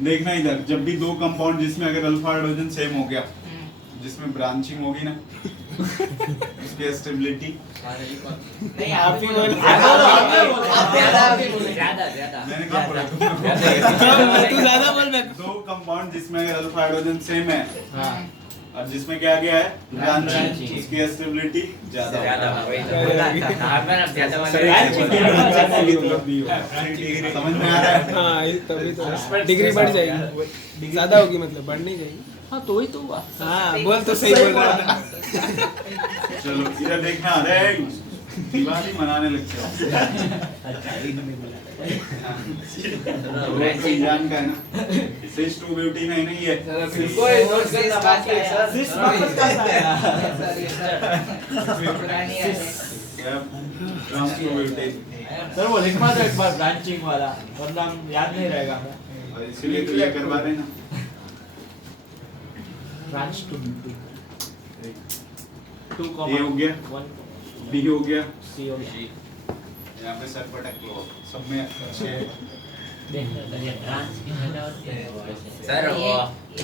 देखना इधर, जब भी दो कंपाउंड जिसमें अगर अल्फा हाइड्रोजन सेम हो गया, जिसमें ब्रांचिंग होगी ना, उसकी स्टेबिलिटी नहीं आप ही बोलो। ज्यादा मैंने कहा बोला तू ज्यादा बोल मैं दो कंपाउंड जिसमें अगर अल्फा हाइड्रोजन सेम है और जिसमें क्या गया है ब्रांचिंग, उसकी स्टेबिलिटी ज्यादा वही तो बोला था कार्बन अब ज्यादा वाले समझ में आ रहा है? हाँ तभी तो डिग्री बढ़ जाएगी, ज्यादा होगी मतलब बढ़ नहीं जाएगी। हाँ तो वही तो हुआ। हाँ बोल तो सही बोल रहा था। चलो इधर देखना, अरे दिवाली मनाने लगते हो। अच्छा इनमें बोला कोई जान का है ना, सिस टू ब्यूटी नहीं नहीं है। कोई नोट करना बाकी है सर। सिस वापस कहाँ से आया? पुरानी है ट्रांस टू ब्यूटी, सर वो लिखवा दो एक बार ब्रांचिंग वाला, वरना हम याद नहीं रहेगा हमें। और इसीलिए तो ये करवा रहे ना। ब्रांच टू ब्यूटी 2, ए हो गया, 1 बी हो गया, सी हो गया। यहाँ पे सर पटक लो, सब में अच्छे। सर वो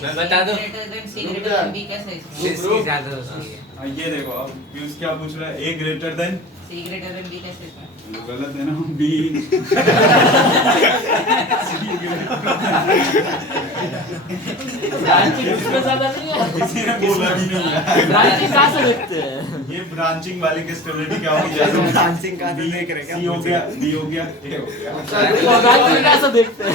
मैं बता दूं बी कैसे है इसकी ज्यादा होती है। ये देखो अब पीयूष क्या पूछ रहा है, ए ग्रेटर देन, सी ग्रेटर देन बी कैसे इसमें वो गलत है ना, बी ब्रांचिंग इसमें ज्यादा नहीं है। किसी ने बोला भी नहीं है। ब्रांचिंग कहाँ से देखते हैं? ये ब्रांचिंग वाले की स्टेबिलिटी क्या होगी, जैसे ब्रांचिंग कहाँ से देख रहे हैं, सी हो गया, डी हो गया, ए हो गया। वो ब्रांचिंग कहाँ से देखते हैं?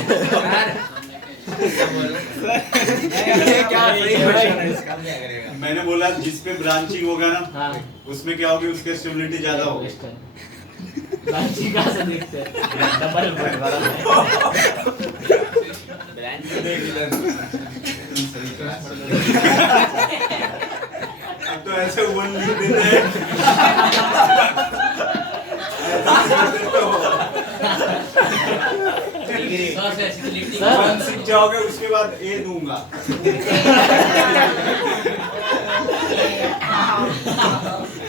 क्या सही क्वेश्चन है इसका, क्या करेगा? मैंने बोला जिस पे ब्रांचिंग होगा ना, हाँ उसमें क्या होगी, उसकी स्टेबिलिटी ज्यादा होगी। ब्रांचिंग कहाँ से देखते हैं? डबल बॉन्ड वाला है। देख इधर। अब तो ऐसे वन लिख देते हैं। वन सीख जाओगे उसके बाद ए दूंगा।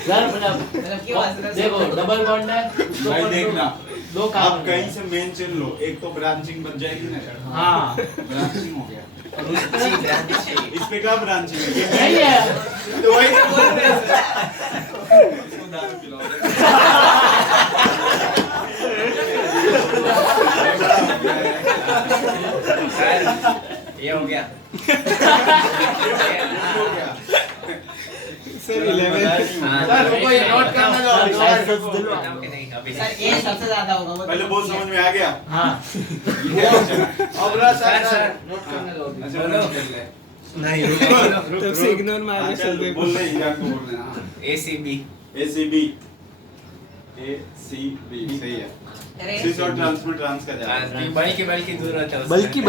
सर मतलब देखो डबल बॉन्ड है उसको भाई देखना, दो आप काम कहीं से मेन चेन लो, एक तो ब्रांचिंग बन जाएगी ना। हाँ ब्रांचिंग हो गया। और उसकी ब्रांचिंग इस पे क्या ब्रांचिंग है, ये नहीं है। तो वही तो बोल रहे हैं सर। इसको दारू पिलाओगे। ये हो गया। सर 11 सर रुको ये नोट करना जो नहीं अभी सर ये सबसे ज्यादा होगा वो पहले बहुत समझ में आ गया। हाँ अब रहा सर नोट करने दो अच्छा बोलो। नहीं तब से इग्नोर मार के चल रहे बोल रहे हैं को बोल रहे हैं। एसीबी एसीबी, एसीबी सही है। सिस और ट्रांस में ट्रांस का जाएगा। बल्कि दूर होता है उसमें। बल्कि है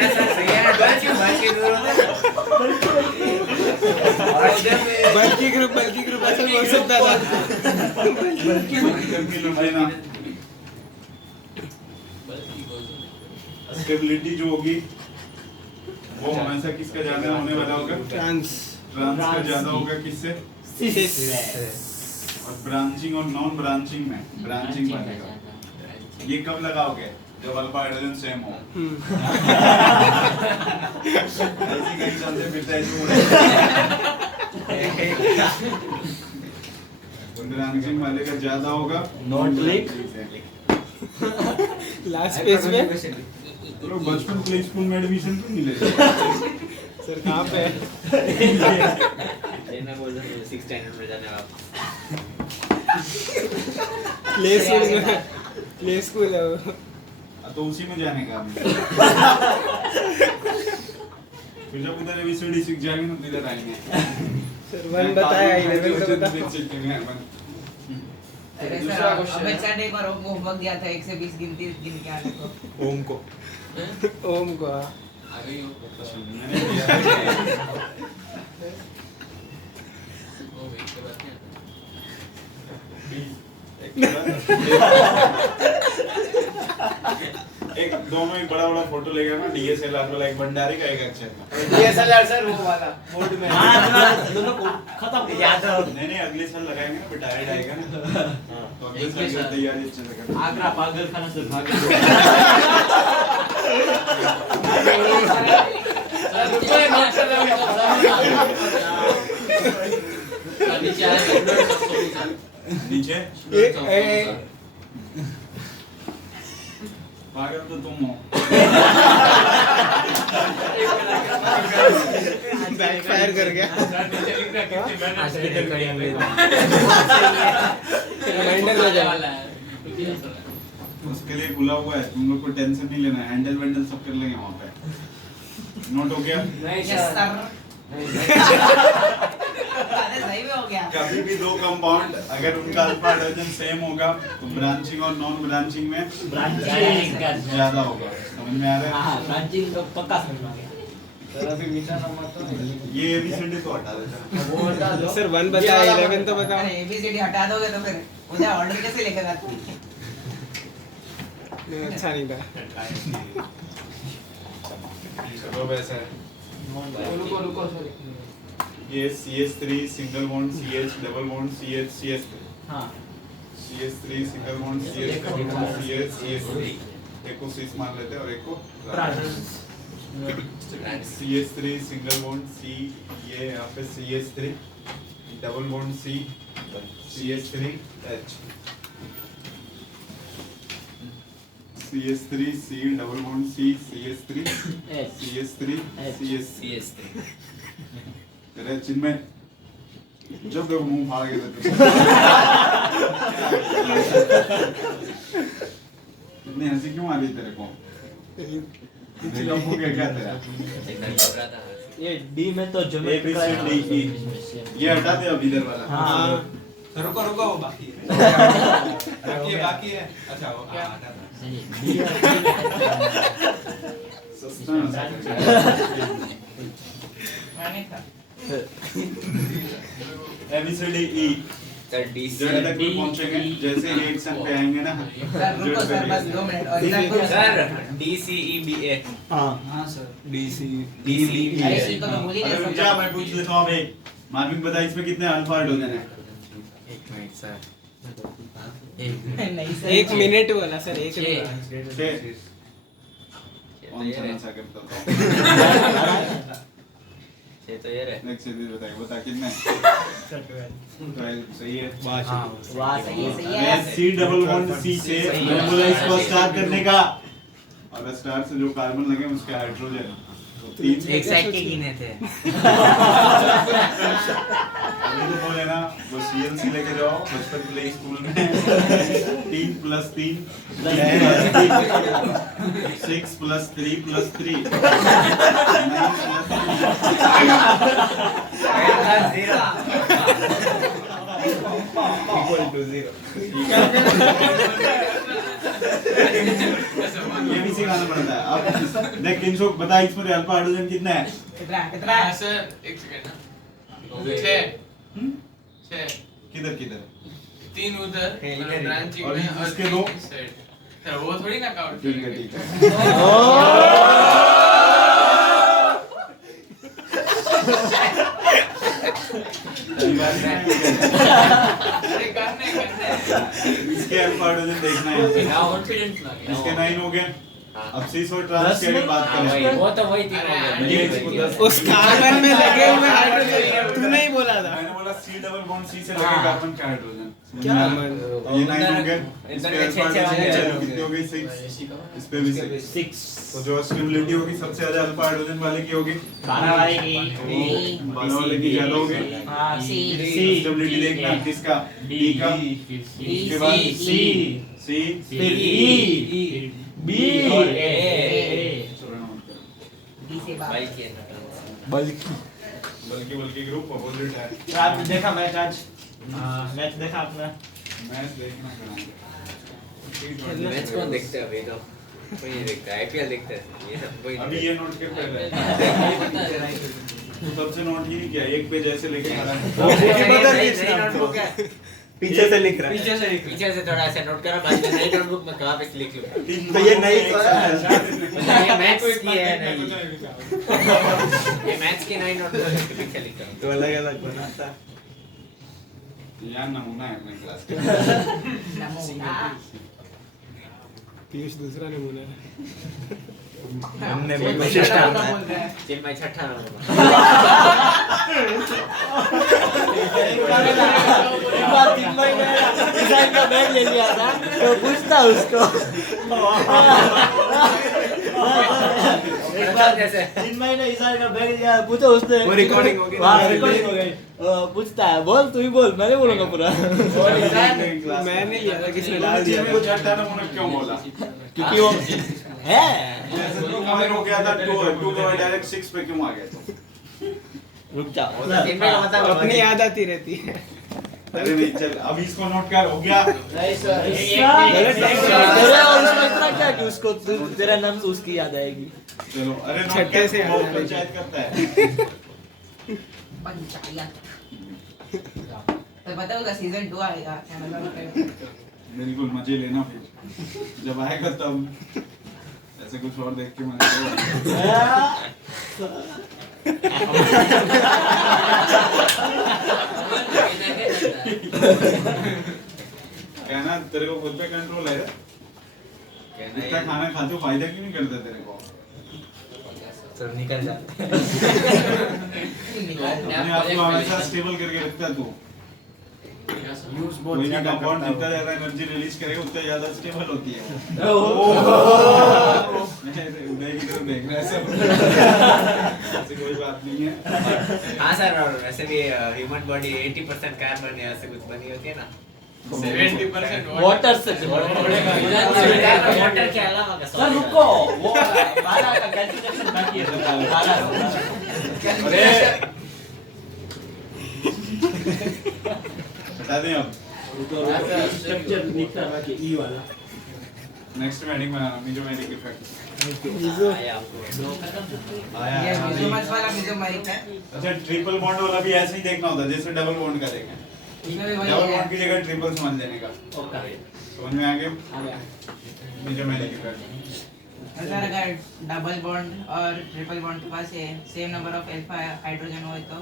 ना सर, सही है ना, बल्कि दूर होता है। और उधर में बल्कि ग्रुप ऐसा बोल सकता था। स्टेबिलिटी जो होगी वो हमेशा किसका ज्यादा होने वाला होगा, ट्रांस का ज्यादा होगा किससे, और ब्रांचिंग और नॉन ब्रांचिंग में ब्रांचिंग बनेगा। ये कब लगाओगे, जब अल्फा हाइड्रोजन सेम हो। ऐसी कहीं चलते फिरते ऐसे ब्रांचिंग वाले का ज्यादा होगा, नॉट लिंक। लास्ट पेज में लोग बचपन प्ले स्कूल में एडमिशन क्यों नहीं लेते? सर कहाँ पे है? मैं बोल रहा हूँ 6 स्टैंडर्ड में जाने वाला। प्ले स्कूल है वो। तो उसी में जाने का फिर जब उधर एबीसीडी सीख जाएंगे ना, तो इधर आएंगे। सर 1 बताया 11 का बता। अरे सर अमित सर ने एक बार होमवर्क दिया था 1 से 20 गिनती गिन के आने को। ओम को ओम को एक दोनों एक बड़ा फोटो ले गया ना, डीएसएलआर वाला, एक भंडारी का, एक अक्षर का। डीएसएलआर सर वो वाला बोर्ड में। दोनों को खत्म याद है। नहीं अगले साल लगाएंगे ना, टायर्ड आएगा ना, तो अगले साल की तैयारी अच्छे से करना। आगरा पागल खाना से भाग गए। सर रुको ये नोट कर रहे हो। नीचे ए पागल तो तुम हो। बैकफायर कर गया। रिमाइंडर हो जाएगा। उसके लिए खुला हुआ है, तुम लोग को टेंशन नहीं लेना है, हैंडल वैंडल सब कर लेंगे वहाँ पे। नोट हो गया? नहीं यस सर सर अरे सही में हो गया। कभी भी दो कंपाउंड अगर उनका अल्फा हाइड्रोजन सेम होगा तो ब्रांचिंग और नॉन ब्रांचिंग में ब्रांचिंग ज्यादा होगा। समझ में आ रहा है? हाँ ब्रांचिंग तो पक्का समझ में आ गया। सर अभी मीठा नमक तो नहीं। ये एबीसीडी को हटा देता है। वो हटा दो। सर 1 बताओ 11 तो बताओ। अरे ABCD हटा दोगे तो फिर मुझे ऑर्डर कैसे लिखेगा तू? अच्छा नहीं था। चलो वैसा है। रुको रुको सर। ये CH3 single bond CH double bond CH CH3 हाँ CH3 single bond CH double bond CH CH3 एक को सिस मान लेते हैं और एक को CH3 सिंगल बॉन्ड C ये यहाँ पे CH3 double bond C CH3H CH3 C double bond C CH3 CH3 CH3 तेरे चिन्मय जब देखो मुंह फाड़ के देते इतनी हंसी क्यों आ रही तेरे को देखो हो गया क्या तेरा ये डी में तो A, B, C, D, E ये हटा दे अब इधर वाला हाँ रुको रुको वो बाकी है बाकी है अच्छा वो क्या सही सस्ता है मैंने था। ABCD E सर डी जड़ तक भी पहुंचेंगे जैसे रिएक्शन पे आएंगे ना सर रुको सर बस 2 मिनट और इधर को sir D C E B A हाँ सर। DC डी सी अरे सी को तो भूल ही अरे रुक नहीं जा मैं पूछ लेता हूं अब एक मार्विन बता इसमें कितने अल्फा हाइड्रोजन है एक मिनट सर नहीं सर 1 मिनट वाला सर 1 मिनट। 6 कौन सा नशा करता था ये तो ये रहे नेक्स्ट सीरीज बताइए बता कितने 12 सही है वाह सही है सही है। मैं C डबल बॉन्ड C से मैंने बोला इसको स्टार करने का और स्टार से जो कार्बन लगे उसके हाइड्रोजन तो 3 एक साइड के गिने थे अभी तो बोले ना वो CLC लेके जाओ बचपन प्ले स्कूल में 3 + 3 6 + 3 + 3 equal to 0 ये भी सिखाना पड़ता है अब देख किंशोक बता इसमें अल्फा हाइड्रोजन कितना है कितना है? सर एक सेकंड ना 6 किधर किधर 3 उधर ब्रांचिंग और में इसके 3 दो? इस साइड सर वो थोड़ी ना काउंट ठीक है ठीक है अरे करने इसके अल्फा हाइड्रोजन देखना है यहाँ पे। कॉन्फिडेंस ना इसके 9 हो गए अब सी और ट्रांस की अगर बात करें वो तो वही तीन हो गए ये इसको 10 उस कार्बन में लगे हुए हाइड्रोजन तूने ही बोला था। मैंने बोला C डबल बॉन्ड C से लगे कार्बन का हाइड्रोजन क्या तो ये 9 हो गए इस पे अल्फा हाइड्रोजन कितनी हो गई 6 इस पे भी 6 तो जो स्टेबिलिटी होगी सबसे ज्यादा अल्फा हाइड्रोजन वाले की होगी 12 वाले की 12 वाले की ज्यादा होगी हाँ सी स्टेबिलिटी देखना किसका D का इसके बाद C C फिर E B और A डी से बात भाई के बल्कि बल्कि ग्रुप अपोजिट है रात में देखा मैच आज मैच देखा आपने मैच देखना कराएंगे मैच कौन देखते हैं अभी तो कोई नहीं देखता आईपीएल देखते हैं ये सब कोई अभी ये नोट कर पहले तो तब से नोट ही नहीं किया एक पेज ऐसे लेके खड़ा है नहीं नोटबुक है पीछे से लिख रहा है पीछे से थोड़ा ऐसे नोट करा बाद में नई नोटबुक में कहाँ पे लिख लूँ तो ये नहीं तो ये मैच की है नहीं ये मैच की नई नोटबुक है पीछे लिखता हूँ तो अलग अलग बनाता यार नमूना है अपने क्लास का नमूना पीयूष दूसरा नमूना है। हमने भी बोल कोशिश रहा करना है है चिन्मय छठा नंबर एक बार 3 महीने डिजाइन का बैग ले लिया था तो पूछता उसको एक बार कैसे 3 महीने डिजाइन का बैग लिया पूछो उसने वो recording हो गई। हाँ रिकॉर्डिंग हो गई पूछता है बोल तू ही बोल मैं नहीं बोलूंगा पूरा मैंने लिया था किसने डाल दिया को छठा नमूना क्यों बोला क्योंकि वो है जैसे तो कमेंट हो गया था 2 2 डायरेक्ट 6 पे क्यों आ गए तो रुक जा तीन का मतलब अपनी याद आती रहती है। अरे नहीं चल अब इसको नोट कर, हो गया। तेरे और उसमें इतना क्या कि उसको तेरा नाम उसकी याद आएगी। चलो अरे नोट छठे कर, से याद बहुत आ रही है। पंचायत करता है। पंचायत तो पता होगा सीजन 2 आएगा Amazon पे। बिल्कुल मजे लेना फिर जब आएगा तब ऐसे कुछ और देख के मजे कहना तेरे को खुद पे कंट्रोल है। इतना खाना खाते हो फायदा क्यों नहीं करता तेरे को? चलो निकल जा। अपने आप को हमेशा स्टेबल करके रखता है तू। कोई भी कंपाउंड जितना ज्यादा एनर्जी रिलीज करेगा उतना ज्यादा स्टेबल होती है। उदय की तरफ देख रहा है सब। ऐसी कोई बात नहीं है। हाँ सर, और वैसे भी ह्यूमन बॉडी 80% कार्बन या ऐसे कुछ बनी होती है ना। 70% वाटर से वाटर के अलावा का सर रुको, वो 12 का कैलकुलेशन बाकी है सर, 12 अरे बता दें अब स्ट्रक्चर लिखना बाकी ई वाला। नेक्स्ट मैडिक बनाना मिजोमेरिक इफेक्ट ये मिजोमस वाला मिजोमेरिक है। अच्छा ट्रिपल बॉन्ड वाला भी ऐसे ही देखना होता है जैसे डबल बॉन्ड का देखें। इसमें भी वही डबल है। बॉन्ड की जगह ट्रिपल समझ लेने का। ओके समझ में आ गया आ गया। Mesomeric effect. सर अगर डबल बॉन्ड और ट्रिपल बॉन्ड के पास same number of alpha hydrogen हो तो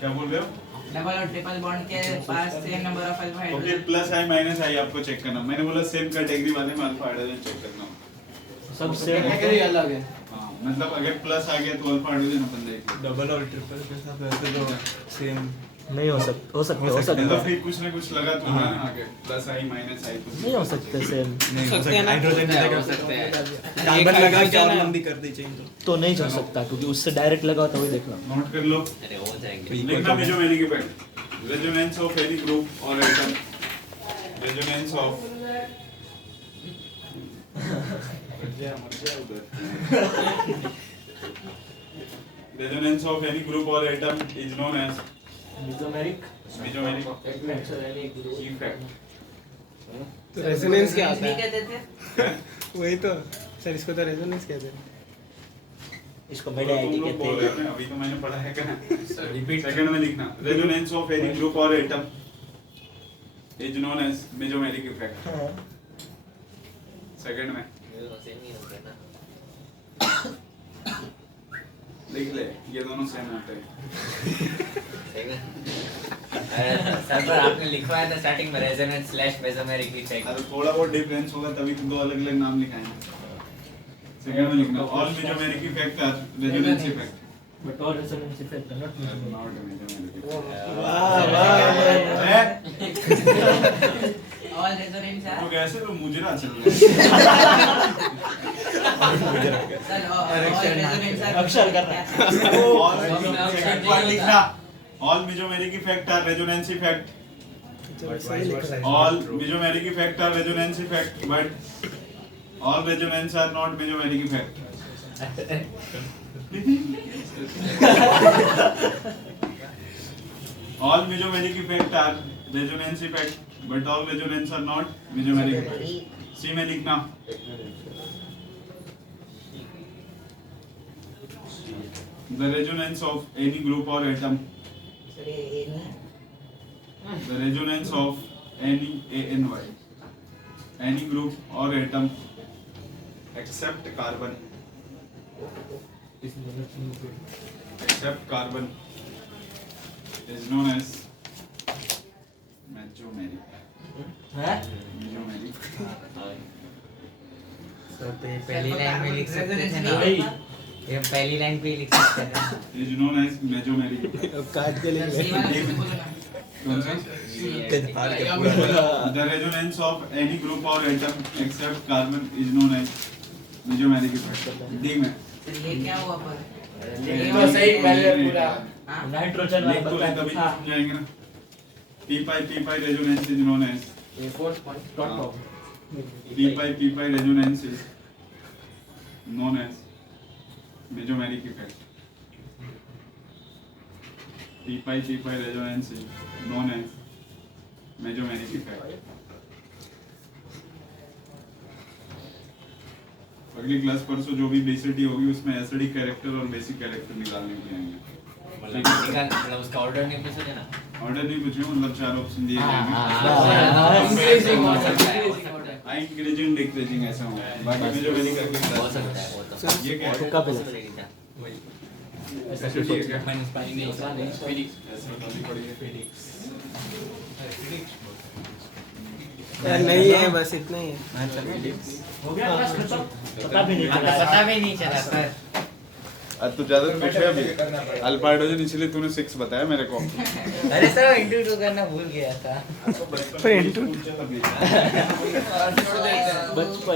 क्या बोल रहे हो? डबल और ट्रिपल बॉन्ड के पास same number of alpha okay hydrogen. Plus I minus I आपको चेक करना। मैंने बोला सेम कैटेगरी वाले में अल्फा हाइड्रोजन चेक करना। सब सेम कैटेगरी अलग है। हाँ मतलब अगर प्लस आ गया तो अल्फा हाइड्रोजन अपन देख डबल और ट्रिपल के साथ वैसे तो सेम नहीं हो सकते, हो सकते तो फिर कुछ ना कुछ लगा तो ना आगे प्लस आई माइनस आई कुछ नहीं हो सकते सेम, नहीं हो सकते हैं ना? हाइड्रोजन की हो जगह सकते हैं। कार्बन लगा के और ना। लंबी कर दी चेन तो नहीं हो सकता क्योंकि उससे डायरेक्ट लगा तो वही देखना। नोट कर लो। अरे हो जाएंगे। लिखना mesomeric effect resonance of any group और atom resonance of resonance of any group और atom is known as mesomeric mesomeric effect. Effect. तो रेजोनेंस क्या आता नहीं है? कहते थे। वही तो सर, इसको तो रेजोनेंस कहते हैं। इसको तुम मेडिआईटी लोग कहते बोल रहे हो हैं। ना, अभी तो मैंने पढ़ा है क्या? रिपीट सेकंड में लिखना रेजोनेंस ऑफ एनी ग्रुप और atom is known as mesomeric effect. Second में लिख ले, ये दोनों सेम होते हैं। सर पर आपने लिखवाया था स्टार्टिंग में रेजोनेंस स्लैश मेसोमेरिक इफेक्ट। अगर थोड़ा बहुत डिफरेंस होगा तभी तो दो अलग अलग नाम लिखाए हैं। सेकंड में लिखना all mesomeric effect are resonance effect. But all resonance effect are not mesomeric. Not mesomeric effect. वाह वाह। ऑल रेजोनेंस तो है। कैसे तो मुजरा चल रहा सर ऑल रेजोनेंस है। अक्षर करना। है। ऑल सेकंड पॉइंट लिखना all mesomeric effect are resonance effect. चलो सही लिख रहा है। All mesomeric effect are resonance effect, but all resonance are not mesomeric effect. All mesomeric effect are resonance effect, but all resonance are not mesomeric effect. C में लिखना the resonance of any group or atom. Sir ये नहीं है। The resonance of any group or atom except carbon is known as mesomeric. हैं? Mesomeric. तो ये पहली line में लिख सकते थे ना। भाई ये पहली लाइन पे ही लिख सकते थे ना। Is known as mesomeric. अब काट के लिख सर सी वाला रहे कैसे बोलो ना। कौन सा? The resonance of any group or atom except carbon is known as mesomeric effect. D में सर ये क्या हुआ पर? तो सही पहले पूरा हाँ? नाइट्रोजन लिख तो ले तभी हाँ समझाएंगे ना। p-pi resonance is known as ये fourth point dot com p-pi resonance is known as mesomeric effect. T pi resonance known as mesomeric effect. अगली क्लास परसों जो भी बेसिटी होगी उसमें एसिडिक कैरेक्टर और बेसिक कैरेक्टर निकालने के लिए आएंगे। मतलब उसका ऑर्डर नहीं पूछा ना, ऑर्डर नहीं पूछे, मतलब 4 ऑप्शन दिए जाएंगे। इंक्रीजिंग डिक्रीजिंग ऐसा होगा। बाकी में जो मैंने करके हो सकता है वो तो ये क्या है? तुक्का पे वही ऐसा ठीक है क्या? माइनस पाई नहीं फिजिक्स ऐसे बतानी पड़ेगी। यार नहीं है, बस इतना ही है। हो गया क्लास खत्म, पता भी नहीं चला। पता भी नहीं चला सर। आज तो ज्यादा पूछ रहे अभी। अल्फा हाइड्रोजन इसलिए तूने 6 बताया मेरे को। अरे सर इंटू टू करना भूल गया था। बचपन में इंटू पूछा था। बचपन